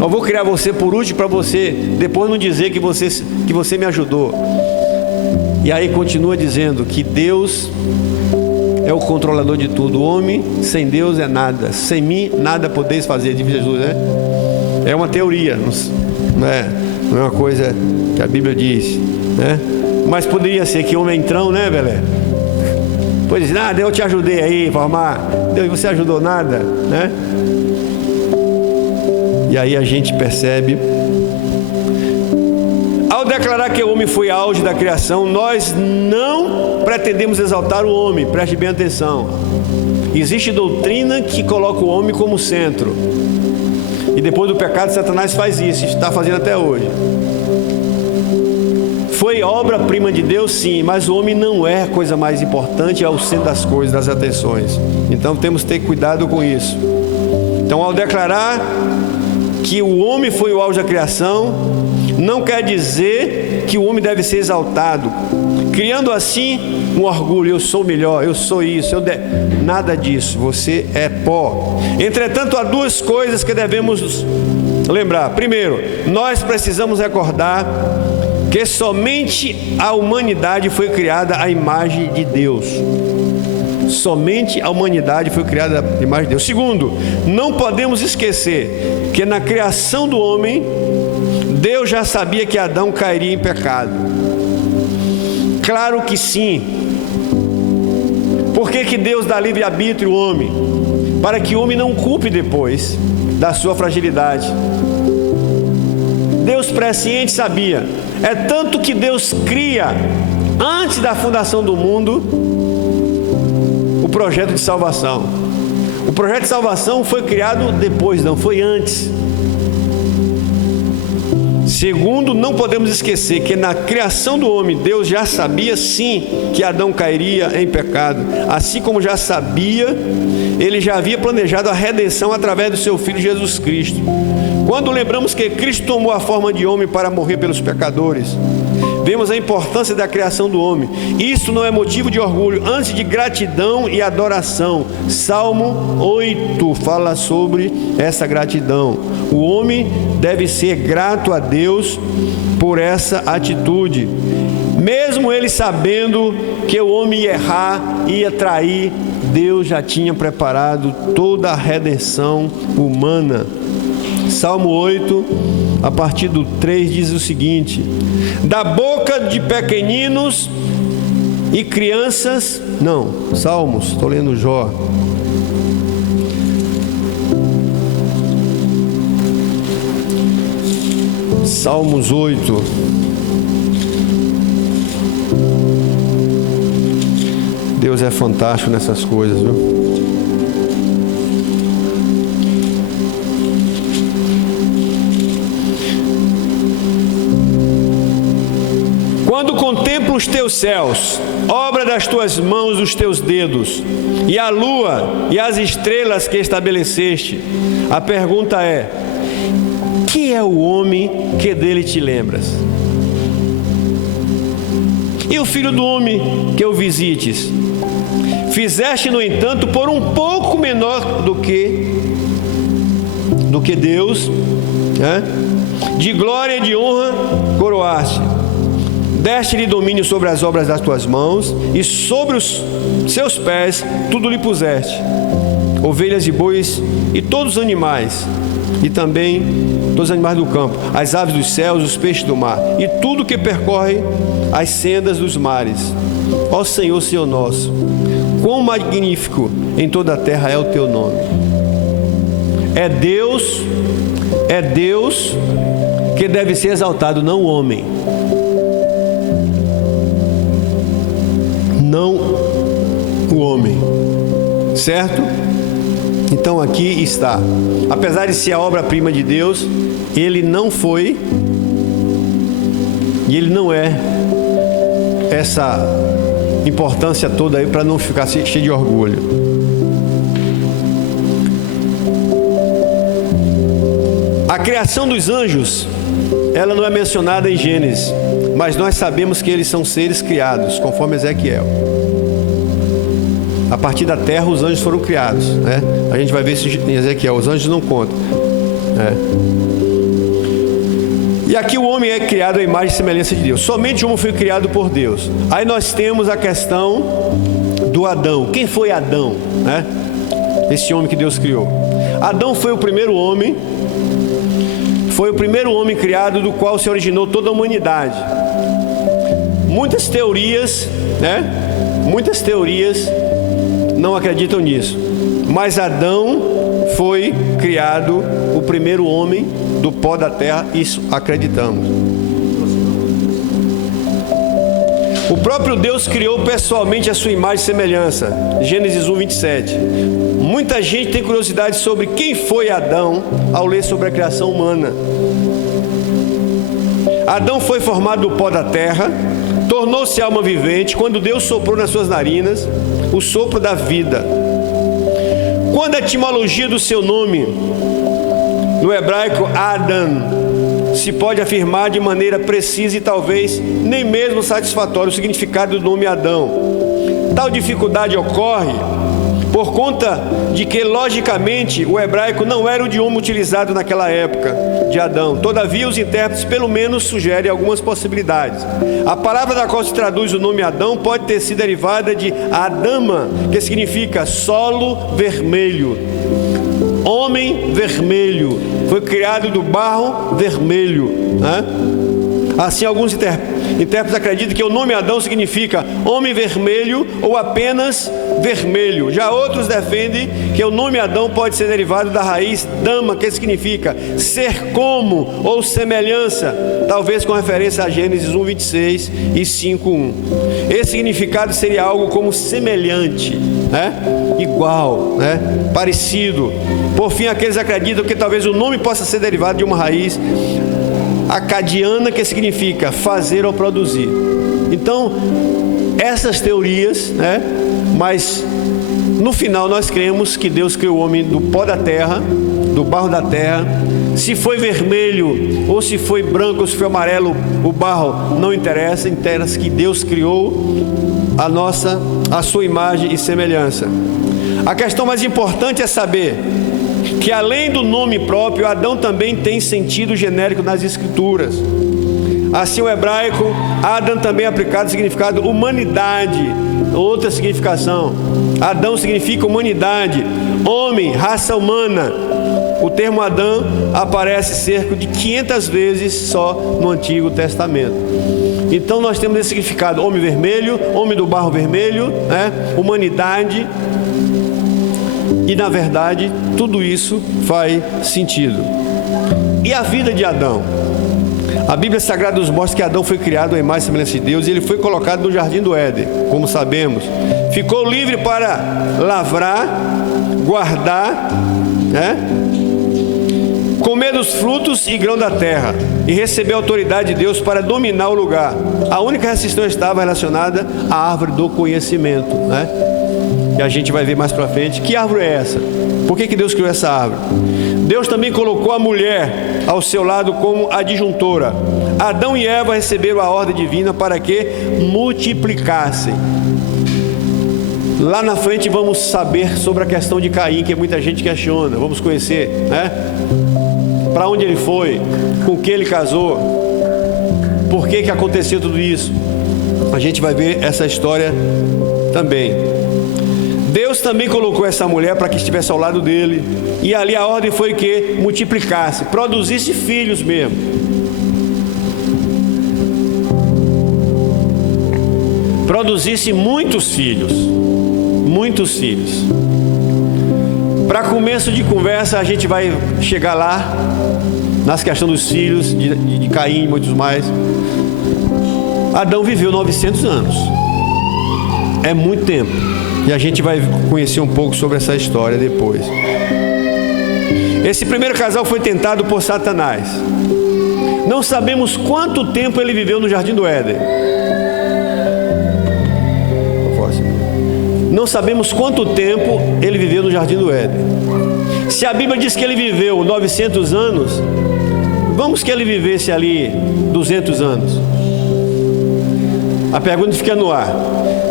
eu vou criar você por último para você depois não dizer que você me ajudou. E aí continua dizendo que Deus é o controlador de tudo. O homem sem Deus é nada. Sem mim nada podeis fazer, diz Jesus, né? É uma teoria, não é uma coisa que a Bíblia diz, né? Mas poderia ser que homem é entrão, né, Belé? Pois diz: nada, eu te ajudei aí a formar. Deus, você ajudou nada, né? E aí a gente percebe, ao declarar que o homem foi auge da criação, nós não pretendemos exaltar o homem. Preste bem atenção. Existe doutrina que coloca o homem como centro. E depois do pecado, Satanás faz isso, está fazendo até hoje. Foi obra-prima de Deus, sim, mas o homem não é a coisa mais importante, é o centro das coisas, das atenções. Então temos que ter cuidado com isso. Então, ao declarar que o homem foi o auge da criação, não quer dizer que o homem deve ser exaltado, criando assim um orgulho: eu sou melhor, eu sou isso, nada disso, você é pó. Entretanto, há duas coisas que devemos lembrar. Primeiro, nós precisamos recordar que somente a humanidade foi criada à imagem de Deus. Somente a humanidade foi criada à imagem de Deus. Segundo, não podemos esquecer que na criação do homem, Deus já sabia que Adão cairia em pecado. Claro que sim. Por que Deus dá livre-arbítrio ao homem? Para que o homem não culpe depois da sua fragilidade. Deus presciente sabia. É tanto que Deus cria, antes da fundação do mundo, o projeto de salvação. O projeto de salvação foi criado depois, não foi antes. Segundo, não podemos esquecer que na criação do homem, Deus já sabia sim que Adão cairia em pecado, assim como já sabia Ele já havia planejado a redenção através do seu Filho Jesus Cristo. Quando lembramos que Cristo tomou a forma de homem para morrer pelos pecadores, vemos a importância da criação do homem. Isso não é motivo de orgulho, antes de gratidão e adoração. Salmo 8 fala sobre essa gratidão. O homem deve ser grato a Deus por essa atitude, mesmo ele sabendo que o homem ia errar, ia trair. Deus já tinha preparado toda a redenção humana. Salmo 8, a partir do 3, diz o seguinte: da boca de pequeninos e crianças... Não, Salmos, estou lendo Jó. Salmos 8. Deus é fantástico nessas coisas, viu? Quando contemplo os teus céus, obra das tuas mãos, os teus dedos, e a lua e as estrelas que estabeleceste, a pergunta é: que é o homem que dele te lembras? E o filho do homem que o visites? Fizeste, no entanto, por um pouco menor do que Deus, né? De glória e de honra coroaste. Deste-lhe domínio sobre as obras das tuas mãos, e sobre os seus pés tudo lhe puseste: ovelhas e bois e todos os animais, e também todos os animais do campo, as aves dos céus, os peixes do mar, e tudo que percorre as sendas dos mares. Ó Senhor, Senhor nosso, quão magnífico em toda a terra é o teu nome. É Deus que deve ser exaltado, não o homem. Não o homem, certo? Então aqui está. Apesar de ser a obra-prima de Deus, ele não foi e ele não é essa importância toda aí para não ficar cheio de orgulho. A criação dos anjos, ela não é mencionada em Gênesis, mas nós sabemos que eles são seres criados, conforme Ezequiel. A partir da terra os anjos foram criados, né? A gente vai ver isso em Ezequiel, os anjos não contam, né? E aqui o homem é criado à imagem e semelhança de Deus. Somente o homem foi criado por Deus. Aí nós temos a questão do Adão. Quem foi Adão, né? Esse homem que Deus criou. Adão foi o primeiro homem. Foi o primeiro homem criado, do qual se originou toda a humanidade. Muitas teorias, né? Muitas teorias não acreditam nisso. Mas Adão foi criado, o primeiro homem do pó da terra, isso acreditamos. O próprio Deus criou pessoalmente a sua imagem e semelhança. Gênesis 1, 27. Muita gente tem curiosidade sobre quem foi Adão ao ler sobre a criação humana. Adão foi formado do pó da terra, tornou-se alma vivente quando Deus soprou nas suas narinas o sopro da vida. Quando a etimologia do seu nome, no hebraico Adam, se pode afirmar de maneira precisa e talvez nem mesmo satisfatória o significado do nome Adão. Tal dificuldade ocorre por conta de que, logicamente, o hebraico não era o idioma utilizado naquela época de Adão. Todavia, os intérpretes pelo menos sugerem algumas possibilidades. A palavra da qual se traduz o nome Adão pode ter sido derivada de Adama, que significa solo vermelho. Homem vermelho, foi criado do barro vermelho, né? Assim, alguns intérpretes acreditam que o nome Adão significa homem vermelho ou apenas vermelho. Já outros defendem que o nome Adão pode ser derivado da raiz dama, que significa ser como ou semelhança, talvez com referência a Gênesis 1, 26 e 5, 1. Esse significado seria algo como semelhante, né? Igual, né? Parecido. Por fim, aqueles acreditam que talvez o nome possa ser derivado de uma raiz acadiana, que significa fazer ou produzir. Então, essas teorias, né? Mas No final, nós cremos que Deus criou o homem do pó da terra, do barro da terra. Se foi vermelho, ou se foi branco, ou se foi amarelo, o barro não interessa. Interessa que Deus criou a sua imagem e semelhança. A questão mais importante é saber que, além do nome próprio, Adão também tem sentido genérico nas Escrituras. Assim, o hebraico, Adam também é aplicado o significado humanidade, outra significação. Adão significa humanidade, homem, raça humana. O termo Adão aparece cerca de 500 vezes só no Antigo Testamento. Então nós temos esse significado: homem vermelho, homem do barro vermelho, humanidade. E na verdade, tudo isso faz sentido. E a vida de Adão? A Bíblia Sagrada nos mostra que Adão foi criado à imagem e semelhança de Deus, e ele foi colocado no jardim do Éden, como sabemos. Ficou livre para lavrar, guardar, comer dos frutos e grão da terra, e receber a autoridade de Deus para dominar o lugar. A única restrição estava relacionada à árvore do conhecimento, E a gente vai ver mais para frente. Que árvore é essa? Por que Deus criou essa árvore? Deus também colocou a mulher ao seu lado como adjuntora. Adão e Eva receberam a ordem divina para que multiplicassem. Lá na frente vamos saber sobre a questão de Caim, que muita gente questiona. Vamos conhecer, para onde ele foi, com quem ele casou, por que aconteceu tudo isso. A gente vai ver essa história também. Deus também colocou essa mulher para que estivesse ao lado dele, e ali a ordem foi que multiplicasse, produzisse filhos mesmo. Produzisse muitos filhos. Muitos filhos. Para começo de conversa, a gente vai chegar lá, nas questões dos filhos, de Caim e muitos mais. Adão viveu 900 anos. É muito tempo. E a gente vai conhecer um pouco sobre essa história depois. Esse primeiro casal foi tentado por Satanás. Não sabemos quanto tempo ele viveu no jardim do Éden. Não sabemos quanto tempo ele viveu no jardim do Éden. Se a Bíblia diz que ele viveu 900 anos, vamos que ele vivesse ali 200 anos. A pergunta fica no ar.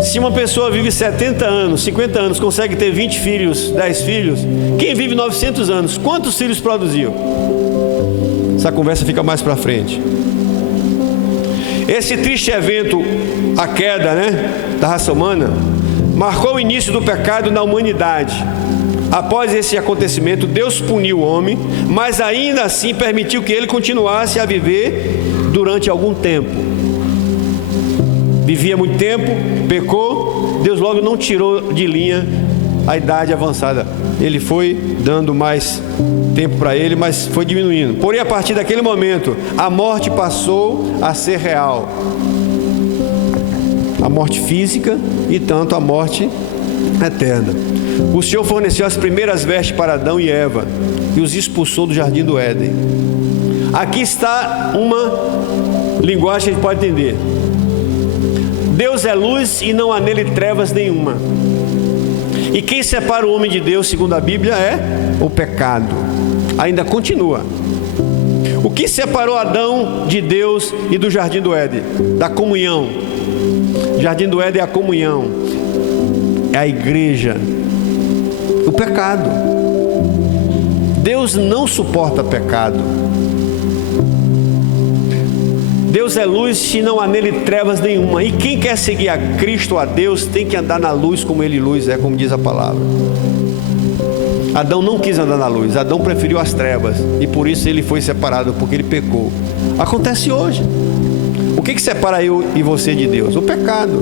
Se uma pessoa vive 70 anos, 50 anos, consegue ter 20 filhos, 10 filhos, quem vive 900 anos, quantos filhos produziu? Essa conversa fica mais para frente. Esse triste evento, a queda, da raça humana, marcou o início do pecado na humanidade. Após esse acontecimento, Deus puniu o homem, mas ainda assim permitiu que ele continuasse a viver durante algum tempo. Vivia muito tempo, pecou, Deus logo não tirou de linha a idade avançada. Ele foi dando mais tempo para ele, mas foi diminuindo. Porém, a partir daquele momento, a morte passou a ser real. A morte física e tanto a morte eterna. O Senhor forneceu as primeiras vestes para Adão e Eva e os expulsou do jardim do Éden. Aqui está uma linguagem que a gente pode entender. Deus é luz e não há nele trevas nenhuma. E quem separa o homem de Deus, segundo a Bíblia, é o pecado. Ainda continua. O que separou Adão de Deus e do jardim do Éden? Da comunhão. O jardim do Éden é a comunhão, é a igreja. O pecado. Deus não suporta pecado. Deus é luz e não há nele trevas nenhuma. E quem quer seguir a Cristo, a Deus, tem que andar na luz como ele luz é, como diz a palavra. Adão não quis andar na luz. Adão preferiu as trevas. E por isso ele foi separado, porque ele pecou. Acontece hoje. O que separa eu e você de Deus? O pecado.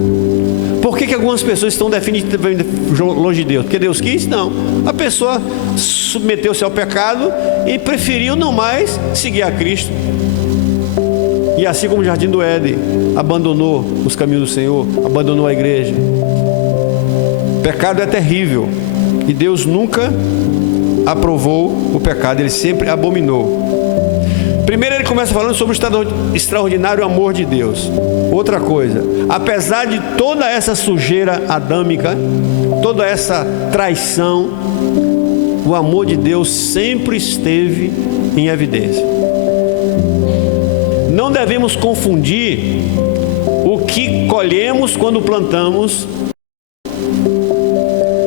Por que algumas pessoas estão definitivamente longe de Deus? Porque Deus quis? Não. A pessoa submeteu-se ao pecado e preferiu não mais seguir a Cristo. E assim como o jardim do Éden abandonou os caminhos do Senhor, abandonou a igreja. O pecado é terrível. E Deus nunca aprovou o pecado, ele sempre abominou. Primeiro ele começa falando sobre o extraordinário amor de Deus. Outra coisa, apesar de toda essa sujeira adâmica, toda essa traição, o amor de Deus sempre esteve em evidência. Não devemos confundir o que colhemos quando plantamos,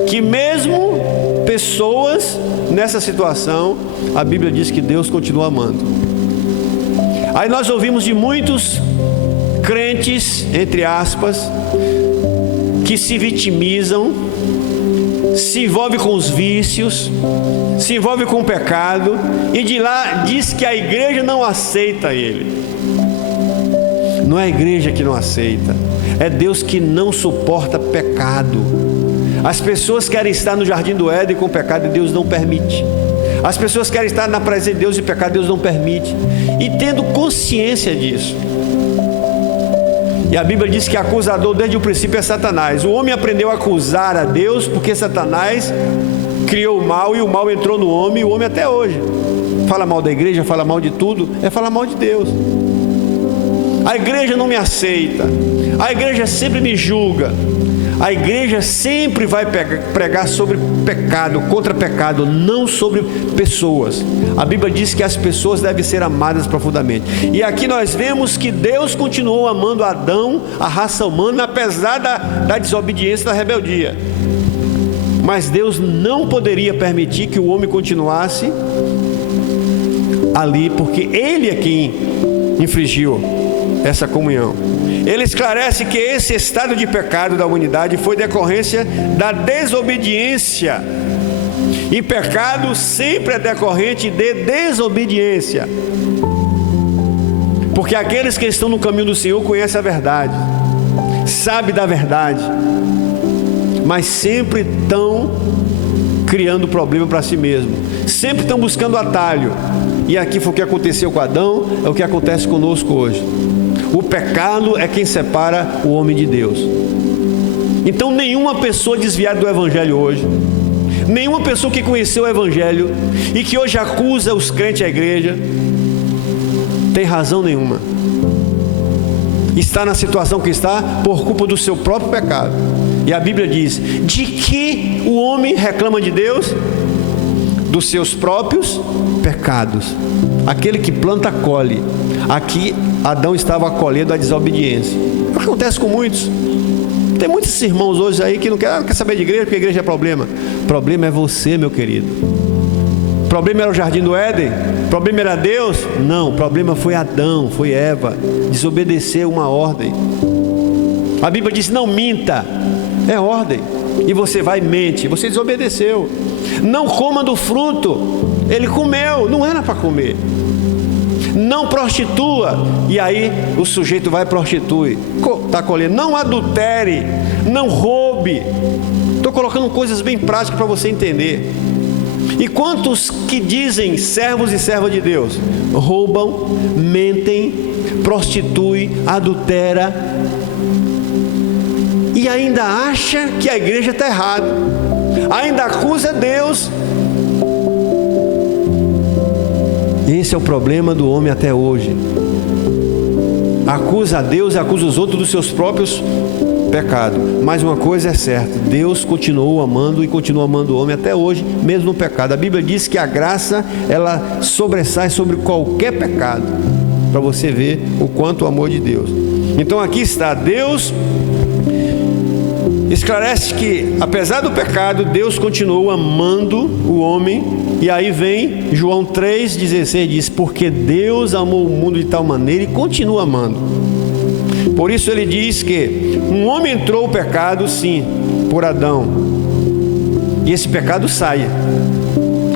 que mesmo pessoas nessa situação, a Bíblia diz que Deus continua amando. Aí nós ouvimos de muitos crentes, entre aspas, que se vitimizam, se envolvem com os vícios, se envolvem com o pecado, e de lá diz que a igreja não aceita ele. Não é a igreja que não aceita, é Deus que não suporta pecado. As pessoas querem estar no jardim do Éden com pecado e Deus não permite. As pessoas querem estar na presença de Deus e pecado, Deus não permite. E tendo consciência disso. E a Bíblia diz que acusador desde o princípio é Satanás. O homem aprendeu a acusar a Deus porque Satanás criou o mal e o mal entrou no homem, e o homem até hoje fala mal da igreja, fala mal de tudo, é falar mal de Deus. A igreja não me aceita, a igreja sempre me julga. A igreja sempre vai pregar sobre pecado, contra pecado, não sobre pessoas. A Bíblia diz que as pessoas devem ser amadas profundamente. E aqui nós vemos que Deus continuou amando Adão, a raça humana, apesar da desobediência, da rebeldia. Mas Deus não poderia permitir que o homem continuasse ali, porque Ele é quem infringiu essa comunhão. Ele esclarece que esse estado de pecado da humanidade foi decorrência da desobediência. E pecado sempre é decorrente de desobediência. Porque aqueles que estão no caminho do Senhor conhecem a verdade, sabem da verdade, mas sempre estão criando problema para si mesmo. Sempre estão buscando atalho. E aqui foi o que aconteceu com Adão, é o que acontece conosco hoje. O pecado é quem separa o homem de Deus. Então nenhuma pessoa desviada do Evangelho hoje, nenhuma pessoa que conheceu o Evangelho e que hoje acusa os crentes à igreja, tem razão nenhuma. Está na situação que está por culpa do seu próprio pecado. E a Bíblia diz, de que o homem reclama de Deus? Dos seus próprios pecados. Aquele que planta, colhe. Aqui Adão estava colhendo a desobediência. É o que acontece com muitos. Tem muitos irmãos hoje aí que não quer saber de igreja, porque a igreja é problema. O problema é você, meu querido. O problema era o jardim do Éden? O problema era Deus? Não, o problema foi Adão, foi Eva. Desobedeceu uma ordem. A Bíblia diz, não minta. É ordem. E você vai e mente. Você desobedeceu. Não coma do fruto. Ele comeu, não era para comer. Não prostitua. E aí o sujeito vai e prostitui. Está colhendo. Não adultere. Não roube. Estou colocando coisas bem práticas para você entender. E quantos que dizem servos e servas de Deus roubam, mentem, prostituem, adultera e ainda acha que a igreja está errada, ainda acusa Deus. Esse é o problema do homem até hoje. Acusa a Deus e acusa os outros dos seus próprios pecados. Mas uma coisa é certa, Deus continuou amando e continua amando o homem até hoje, mesmo no pecado. A Bíblia diz que a graça, ela sobressai sobre qualquer pecado, para você ver o quanto o amor de Deus. Então aqui está, Deus esclarece que apesar do pecado, Deus continuou amando o homem. E aí vem João 3,16, diz, porque Deus amou o mundo de tal maneira e continua amando. Por isso ele diz que um homem entrou o pecado, sim, por Adão, e esse pecado sai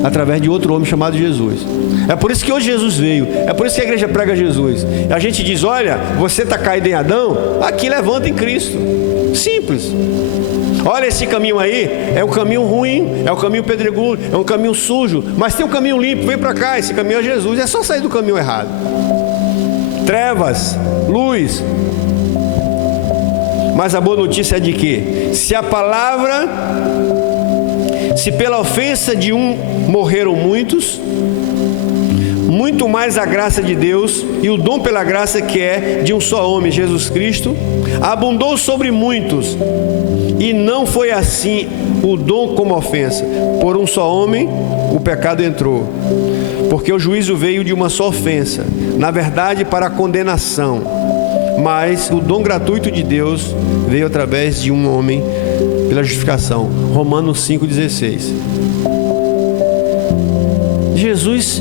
através de outro homem chamado Jesus. É por isso que hoje Jesus veio, é por isso que a igreja prega Jesus. A gente diz, olha, você está caído em Adão, aqui levanta em Cristo. Simples. Olha, esse caminho aí é um caminho ruim, é um caminho pedregoso, é um caminho sujo, mas tem um caminho limpo, vem para cá, esse caminho é Jesus. É só sair do caminho errado. Trevas, luz. Mas a boa notícia é de que se a palavra, se pela ofensa de um morreram muitos muito mais a graça de Deus e o dom pela graça, que é de um só homem, Jesus Cristo, abundou sobre muitos. E não foi assim o dom como ofensa. Por um só homem o pecado entrou, porque o juízo veio de uma só ofensa, na verdade para a condenação. Mas o dom gratuito de Deus veio através de um homem pela justificação. Romanos 5,16. Jesus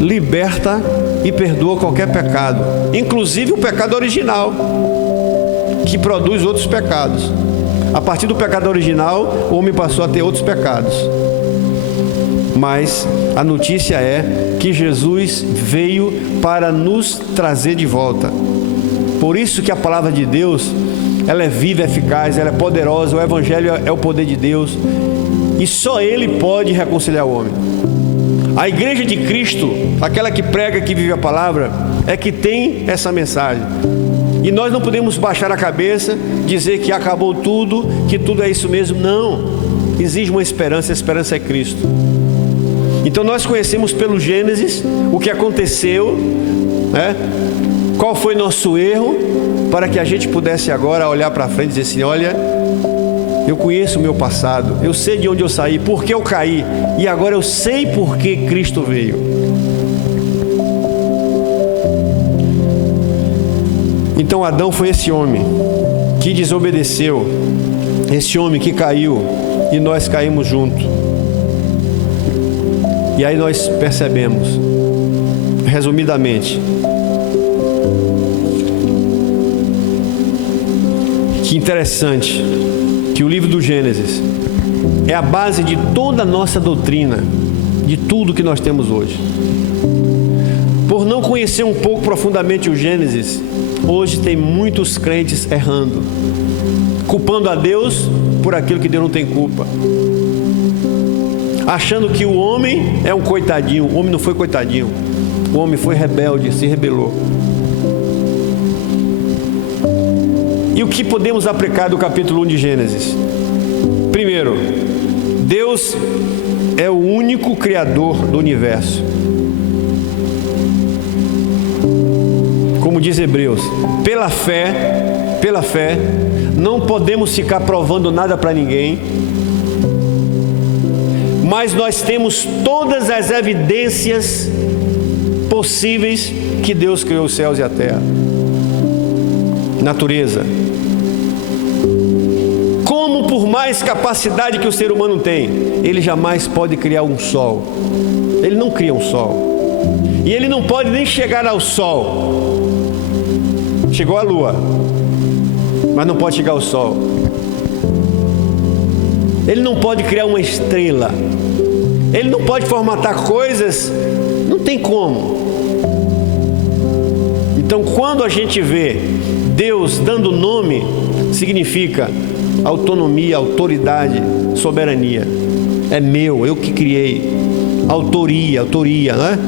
liberta e perdoa qualquer pecado, inclusive o pecado original, que produz outros pecados. A partir do pecado original, o homem passou a ter outros pecados. Mas a notícia é que Jesus veio para nos trazer de volta. Por isso que a palavra de Deus, ela é viva, eficaz, ela é poderosa. O Evangelho é o poder de Deus, e só Ele pode reconciliar o homem. A igreja de Cristo, aquela que prega, que vive a palavra, é que tem essa mensagem. E nós não podemos baixar a cabeça, dizer que acabou tudo, que tudo é isso mesmo. Não, existe uma esperança, a esperança é Cristo. Então nós conhecemos pelo Gênesis o que aconteceu, né? Qual foi nosso erro, para que a gente pudesse agora olhar para frente e dizer assim: olha, eu conheço o meu passado, eu sei de onde eu saí, por que eu caí, e agora eu sei por que Cristo veio. Então Adão foi esse homem que desobedeceu, esse homem que caiu, e nós caímos junto. E aí nós percebemos, resumidamente, que interessante que o livro do Gênesis é a base de toda a nossa doutrina, de tudo que nós temos hoje. Por não conhecer um pouco profundamente o Gênesis, hoje tem muitos crentes errando, culpando a Deus por aquilo que Deus não tem culpa, achando que o homem é um coitadinho. O homem não foi coitadinho, o homem foi rebelde, se rebelou. E o que podemos aplicar do capítulo 1 de Gênesis? Primeiro, Deus é o único Criador do universo. Como diz Hebreus, pela fé, não podemos ficar provando nada para ninguém, mas nós temos todas as evidências possíveis que Deus criou os céus e a terra, natureza. Como, por mais capacidade que o ser humano tem, ele jamais pode criar um sol. Ele não cria um sol, e ele não pode nem chegar ao sol. Chegou a lua, mas não pode chegar ao sol. Ele não pode criar uma estrela, ele não pode formatar coisas, não tem como. Então, quando a gente vê Deus dando nome, significa autonomia, autoridade, soberania. É meu, eu que criei. Autoria, né?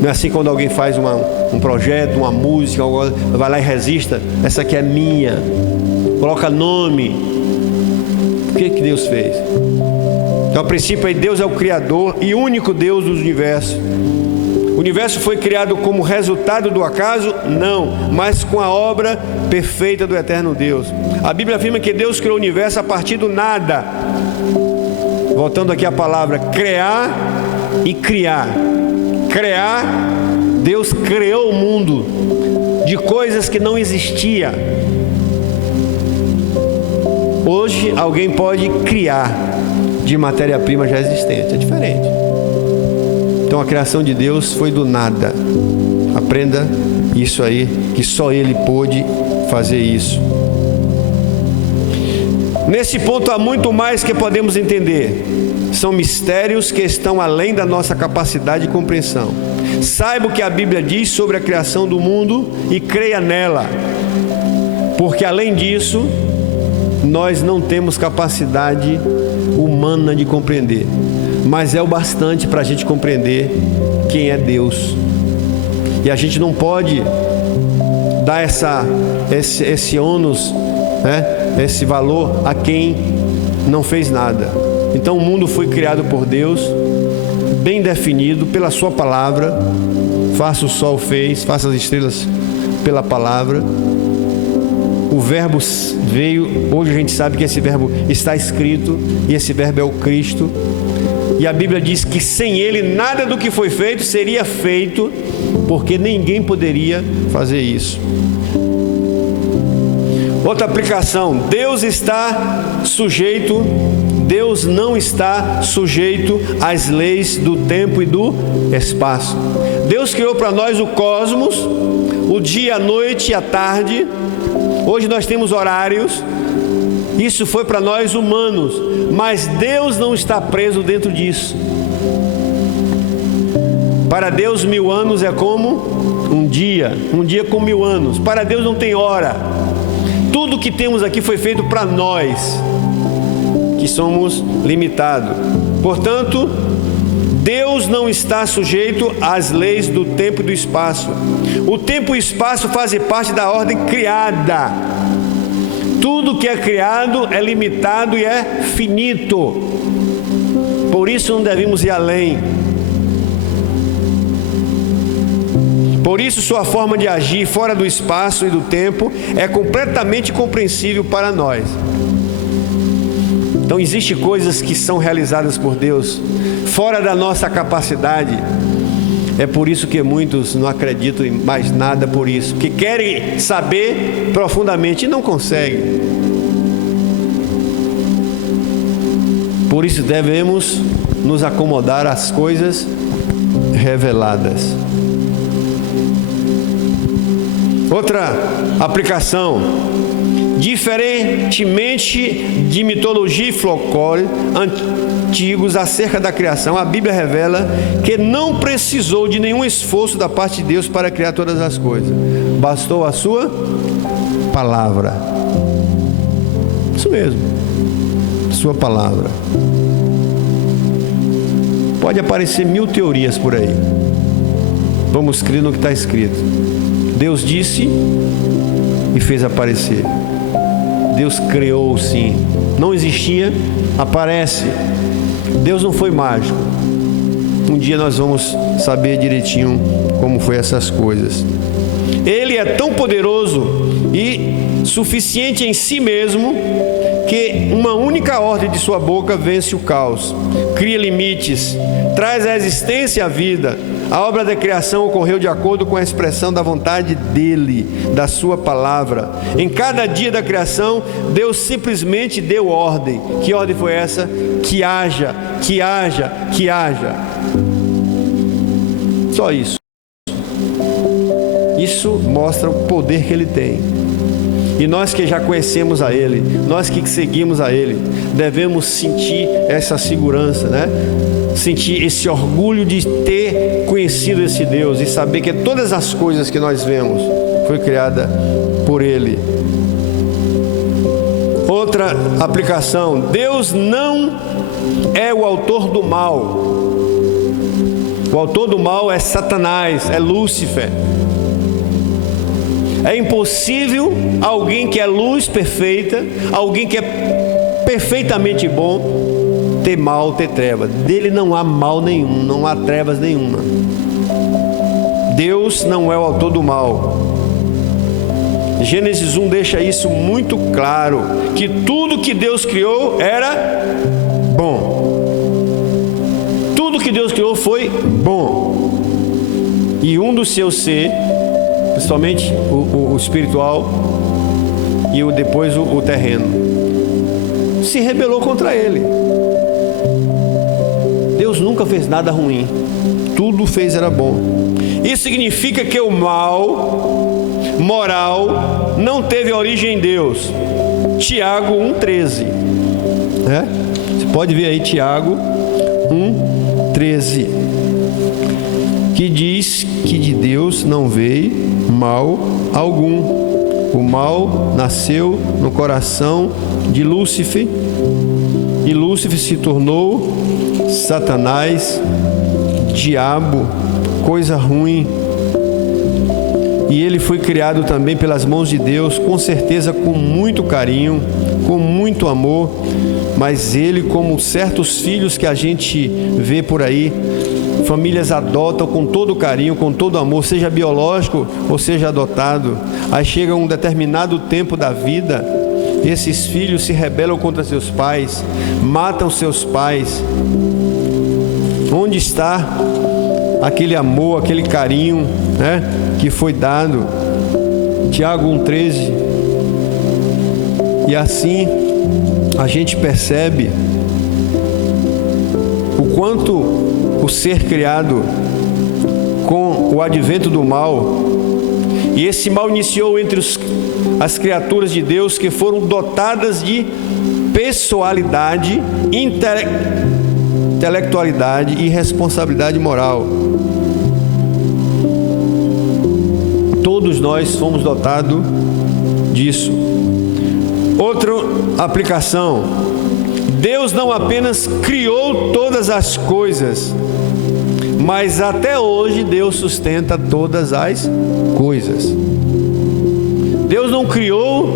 Não é assim quando alguém faz um projeto, uma música, vai lá e resista: essa aqui é minha, coloca nome. O que Deus fez? Então, a princípio aí, Deus é o Criador e único Deus do universo. O universo foi criado como resultado do acaso? Não, mas com a obra perfeita do eterno Deus. A Bíblia afirma que Deus criou o universo a partir do nada. Voltando aqui à palavra criar e criar. Criar, Deus criou o mundo de coisas que não existiam. Hoje alguém pode criar de matéria-prima já existente, é diferente. Então a criação de Deus foi do nada. Aprenda isso aí, que só Ele pôde fazer isso. Nesse ponto há muito mais que podemos entender. São mistérios que estão além da nossa capacidade de compreensão. Saiba o que a Bíblia diz sobre a criação do mundo e creia nela. Porque além disso, nós não temos capacidade humana de compreender. Mas é o bastante para a gente compreender quem é Deus. E a gente não pode dar esse ônus, né? Esse valor a quem não fez nada. Então o mundo foi criado por Deus, bem definido pela sua palavra. Faça o sol, fez, faça as estrelas pela palavra. O verbo veio, hoje a gente sabe que esse verbo está escrito, e esse verbo é o Cristo. E a Bíblia diz que sem ele nada do que foi feito seria feito, porque ninguém poderia fazer isso. Outra aplicação: Deus não está sujeito às leis do tempo e do espaço. Deus criou para nós o cosmos, o dia, a noite e a tarde. Hoje nós temos horários, isso foi para nós humanos, mas Deus não está preso dentro disso. Para Deus 1000 anos é como um dia com 1000 anos. Para Deus não tem hora. Tudo que temos aqui foi feito para nós, que somos limitados. Portanto, Deus não está sujeito às leis do tempo e do espaço. O tempo e o espaço fazem parte da ordem criada. Tudo que é criado é limitado e é finito. Por isso não devemos ir além. Por isso sua forma de agir fora do espaço e do tempo é completamente compreensível para nós. Então existem coisas que são realizadas por Deus fora da nossa capacidade. É por isso que muitos não acreditam em mais nada por isso, que querem saber profundamente e não conseguem. Por isso devemos nos acomodar às coisas reveladas. Outra aplicação: diferentemente de mitologia e folclore antigos acerca da criação, a Bíblia revela que não precisou de nenhum esforço da parte de Deus para criar todas as coisas. Bastou a sua palavra. Isso mesmo, sua palavra. Pode aparecer 1000 teorias por aí. Vamos crer no que está escrito. Deus disse e fez aparecer. Deus criou, sim. Não existia, aparece. Deus não foi mágico. Um dia nós vamos saber direitinho como foi essas coisas. Ele é tão poderoso e suficiente em si mesmo que uma única ordem de sua boca vence o caos, cria limites, traz à existência a vida. A obra da criação ocorreu de acordo com a expressão da vontade dele, da sua palavra. Em cada dia da criação, Deus simplesmente deu ordem. Que ordem foi essa? Que haja, que haja, que haja. Só isso. Isso mostra o poder que ele tem. E nós que já conhecemos a ele, nós que seguimos a ele, devemos sentir essa segurança, né? Sentir esse orgulho de ter conhecido esse Deus e saber que todas as coisas que nós vemos foi criada por ele. Outra aplicação: Deus não é o autor do mal. O autor do mal é Satanás, é Lúcifer. É impossível alguém que é luz perfeita, alguém que é perfeitamente bom, ter mal, ter trevas. Dele não há mal nenhum, não há trevas nenhuma. Deus não é o autor do mal. Gênesis 1 deixa isso muito claro, que tudo que Deus criou era bom. Tudo que Deus criou foi bom. E um dos seus ser, principalmente o espiritual e depois o terreno, se rebelou contra ele. Deus nunca fez nada ruim, tudo fez era bom. Isso significa que o mal moral não teve origem em Deus. Tiago 1,13, né? Você pode ver aí Tiago 1,13, que diz que de Deus não veio mal algum. O mal nasceu no coração de Lúcifer, e Lúcifer se tornou Satanás, diabo, coisa ruim. e ele foi criado também pelas mãos de Deus, com certeza com muito carinho, com muito amor, mas ele, como certos filhos que a gente vê por aí, famílias adotam com todo carinho, com todo amor, seja biológico ou seja adotado. Aí chega um determinado tempo da vida, esses filhos se rebelam contra seus pais, matam seus pais. Onde está aquele amor, aquele carinho, né, que foi dado? Tiago 1,13. E assim a gente percebe o quanto o ser criado com o advento do mal, e esse mal iniciou entre as criaturas de Deus que foram dotadas de pessoalidade, intelectualidade e responsabilidade moral. Todos nós fomos dotados disso. Outra aplicação: Deus não apenas criou todas as coisas, mas até hoje Deus sustenta todas as coisas. Deus não criou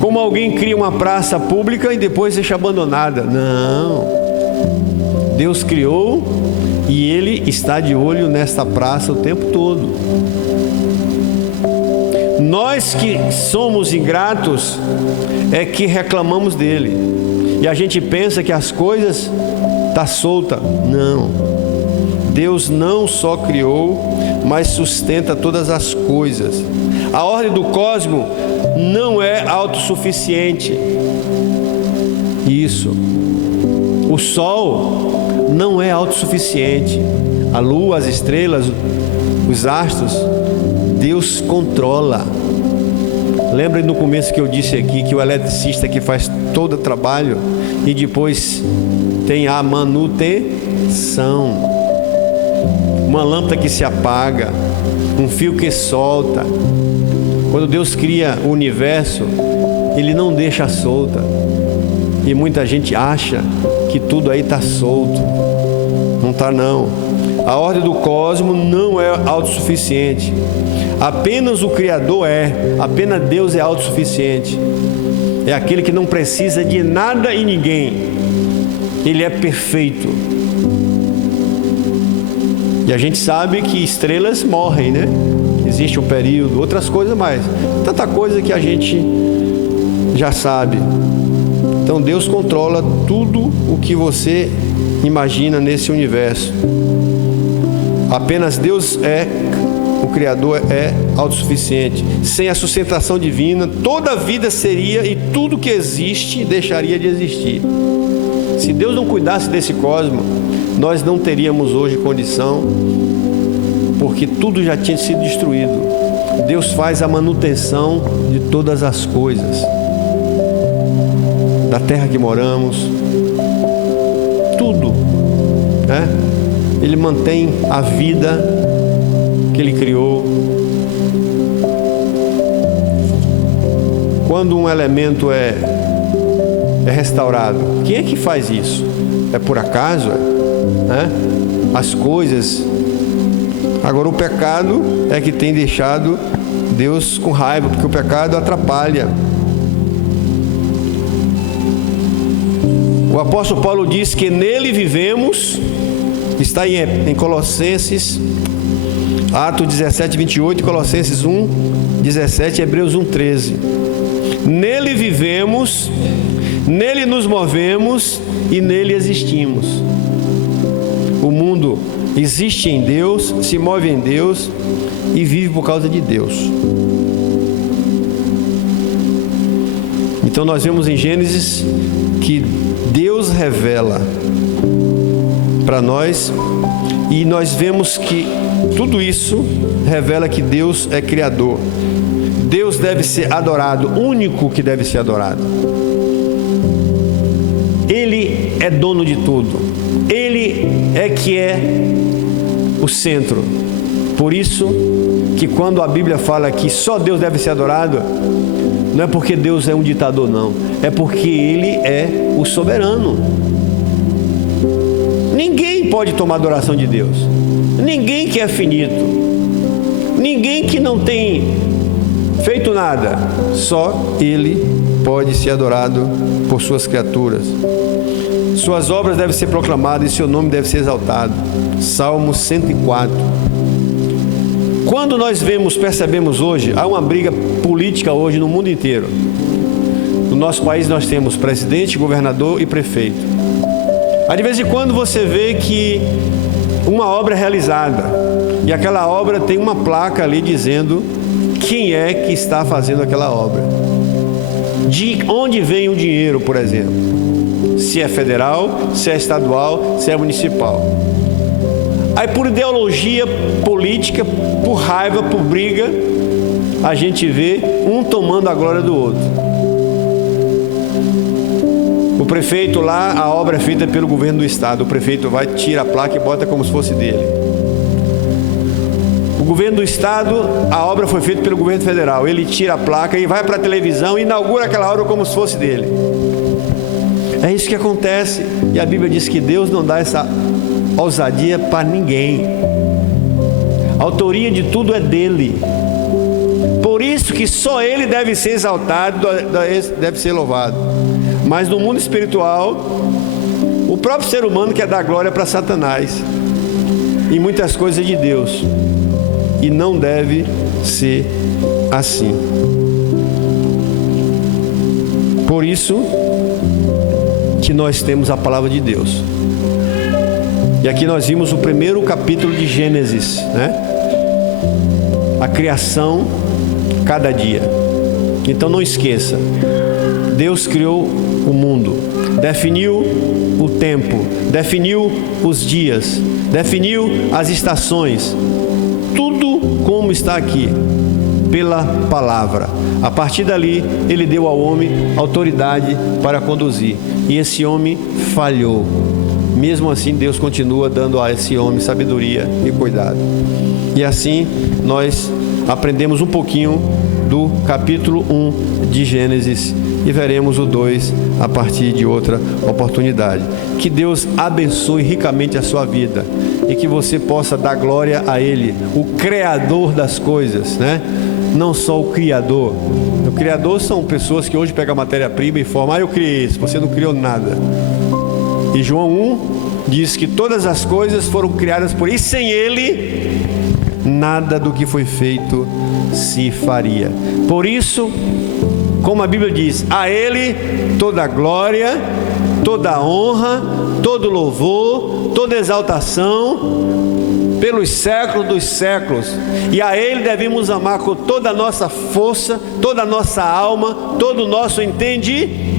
como alguém cria uma praça pública e depois deixa abandonada. Não. Deus criou e Ele está de olho nesta praça o tempo todo. Nós que somos ingratos é que reclamamos dele. E a gente pensa que as coisas estão soltas. Não. Deus não só criou, mas sustenta todas as coisas. A ordem do cosmos não é autossuficiente. Isso. O sol não é autossuficiente. A lua, as estrelas, os astros, Deus controla. Lembra no começo que eu disse aqui que o eletricista que faz todo o trabalho e depois tem a manutenção. Uma lâmpada que se apaga, um fio que solta. Quando Deus cria o universo, Ele não deixa solta. E muita gente acha que tudo aí está solto. Não está não. A ordem do cosmos não é autossuficiente. Apenas o Criador apenas Deus é autossuficiente. É aquele que não precisa de nada e ninguém. Ele é perfeito. E a gente sabe que estrelas morrem, né? Existe um período, outras coisas mais. Tanta coisa que a gente já sabe. Então Deus controla tudo o que você imagina nesse universo. Apenas Deus o Criador é autossuficiente. Sem a sustentação divina, toda a vida seria e tudo que existe deixaria de existir. Se Deus não cuidasse desse cosmos, nós não teríamos hoje condição, porque tudo já tinha sido destruído. Deus faz a manutenção de todas as coisas, da terra que moramos, tudo, né? Ele mantém a vida que Ele criou. Quando um elemento é restaurado, quem é que faz isso? É por acaso? Né? As coisas. Agora o pecado é que tem deixado Deus com raiva, porque o pecado atrapalha. O apóstolo Paulo diz que nele vivemos, está em Colossenses, Atos 17, 28, Colossenses 1, 17, Hebreus 1, 13. Nele vivemos, nele nos movemos e nele existimos. O mundo existe em Deus, se move em Deus e vive por causa de Deus. Então nós vemos em Gênesis que Deus revela para nós, e nós vemos que tudo isso revela que Deus é Criador. Deus deve ser adorado, único que deve ser adorado. Ele é dono de tudo. Ele é que é o centro. Por isso que quando a Bíblia fala que só Deus deve ser adorado, não é porque Deus é um ditador, não. É porque Ele é o soberano. Ninguém pode tomar adoração de Deus. Ninguém que é finito. Ninguém que não tem feito nada, só Ele pode ser adorado por suas criaturas. Suas obras devem ser proclamadas e seu nome deve ser exaltado. Salmo 104. Quando nós percebemos hoje, há uma briga política hoje no mundo inteiro. No nosso país nós temos presidente, governador e prefeito. Aí de vez em quando você vê que uma obra é realizada e aquela obra tem uma placa ali dizendo quem é que está fazendo aquela obra, de onde vem o dinheiro, por exemplo, se é federal, se é estadual, se é municipal. Aí por ideologia política, por raiva, por briga, a gente vê um tomando a glória do outro. O prefeito lá, a obra é feita pelo governo do estado, o prefeito vai, tira a placa e bota como se fosse dele. O governo do estado, a obra foi feita pelo governo federal, ele tira a placa e vai para a televisão e inaugura aquela obra como se fosse dele. É isso que acontece, e a Bíblia diz que Deus não dá essa ousadia para ninguém. A autoria de tudo é dele. Por isso que só ele deve ser exaltado, deve ser louvado. Mas no mundo espiritual, o próprio ser humano quer dar glória para Satanás e muitas coisas de Deus, e não deve ser assim. Por isso que nós temos a palavra de Deus. E aqui nós vimos o primeiro capítulo de Gênesis, né? A criação cada dia. Então não esqueça, Deus criou o mundo, definiu o tempo, definiu os dias, definiu as estações, tudo como está aqui, pela palavra. A partir dali, Ele deu ao homem autoridade para conduzir, e esse homem falhou. Mesmo assim, Deus continua dando a esse homem sabedoria e cuidado. E assim, nós aprendemos um pouquinho do capítulo 1 de Gênesis e veremos o 2 a partir de outra oportunidade. Que Deus abençoe ricamente a sua vida e que você possa dar glória a Ele, o Criador das coisas, né? Não só o Criador. O Criador são pessoas que hoje pegam a matéria-prima e formam: eu criei isso, você não criou nada. E João 1 diz que todas as coisas foram criadas por Ele, e sem Ele nada do que foi feito se faria. Por isso, como a Bíblia diz, a Ele toda a glória, toda a honra, todo louvor, toda exaltação pelos séculos dos séculos. E a Ele devemos amar com toda a nossa força, toda a nossa alma, todo o nosso entendimento.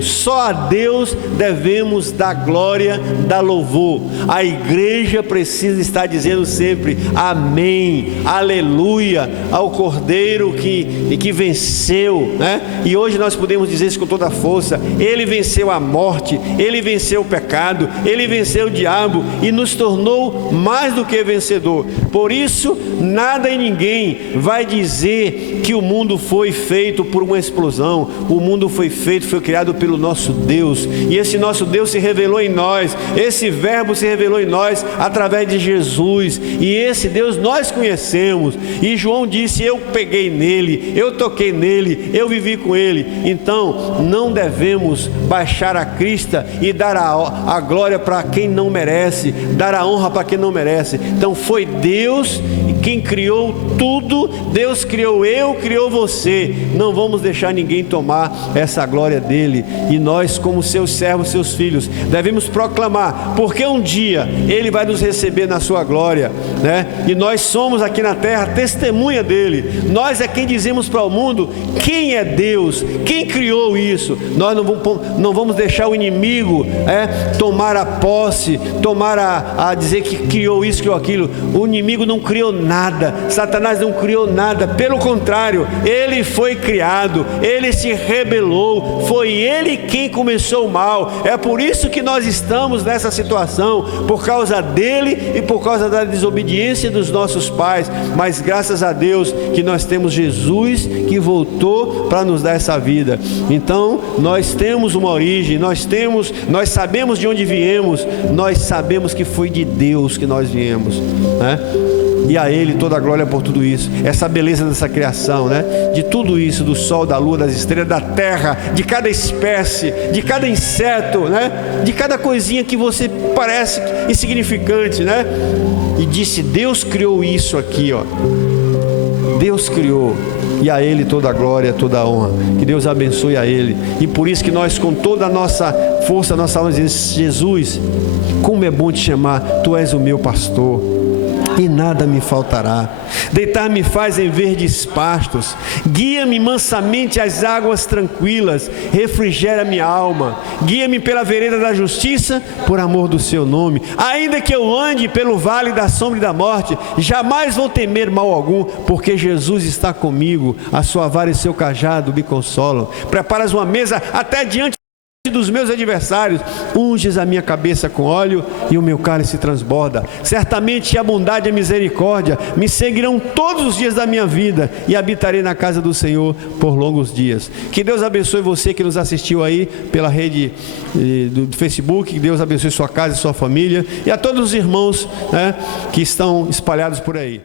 Só a Deus devemos dar glória, dar louvor. A igreja precisa estar dizendo sempre amém, aleluia ao Cordeiro que venceu, né? E hoje nós podemos dizer isso com toda a força. Ele venceu a morte, Ele venceu o pecado, Ele venceu o diabo e nos tornou mais do que vencedor. Por isso, nada e ninguém vai dizer que o mundo foi feito por uma explosão. O mundo foi criado pelo nosso Deus, e esse nosso Deus se revelou em nós, esse verbo se revelou em nós através de Jesus, e esse Deus nós conhecemos. E João disse: eu peguei nele, eu toquei nele, eu vivi com ele. Então não devemos baixar a crista e dar a glória para quem não merece, dar a honra para quem não merece. Então foi Deus quem criou tudo. Deus criou eu, criou você. Não vamos deixar ninguém tomar essa glória dele. E nós, como seus servos, seus filhos, devemos proclamar, porque um dia ele vai nos receber na sua glória, né? E nós somos aqui na terra testemunha dele. Nós é quem dizemos para o mundo quem é Deus, quem criou isso. Nós não vamos deixar o inimigo tomar a posse, tomar a dizer que criou isso, criou aquilo. O inimigo não criou nada, Satanás não criou nada, pelo contrário, ele foi criado, ele se rebelou, foi ele quem começou o mal. É por isso que nós estamos nessa situação, por causa dele e por causa da desobediência dos nossos pais. Mas graças a Deus que nós temos Jesus que voltou para nos dar essa vida. Então nós temos uma origem, nós sabemos de onde viemos, nós sabemos que foi de Deus que nós viemos, né? E a Ele toda a glória por tudo isso. Essa beleza dessa criação, né? De tudo isso, do sol, da lua, das estrelas, da terra, de cada espécie, de cada inseto, né? De cada coisinha que você parece insignificante, né? E disse: Deus criou isso aqui, ó. Deus criou. E a Ele toda a glória, toda a honra. Que Deus abençoe a Ele. E por isso que nós, com toda a nossa força, nossa alma, dizemos: Jesus, como é bom te chamar, Tu és o meu pastor, e nada me faltará. Deitar-me faz em verdes pastos, guia-me mansamente às águas tranquilas, refrigera minha alma, guia-me pela vereda da justiça, por amor do seu nome. Ainda que eu ande pelo vale da sombra e da morte, jamais vou temer mal algum, porque Jesus está comigo, a sua vara e seu cajado me consolam. Preparas uma mesa até diante dos meus adversários, unges a minha cabeça com óleo e o meu cálice transborda. Certamente a bondade e a misericórdia me seguirão todos os dias da minha vida, e habitarei na casa do Senhor por longos dias. Que Deus abençoe você que nos assistiu aí pela rede do Facebook. Que Deus abençoe sua casa e sua família, e a todos os irmãos, né, que estão espalhados por aí.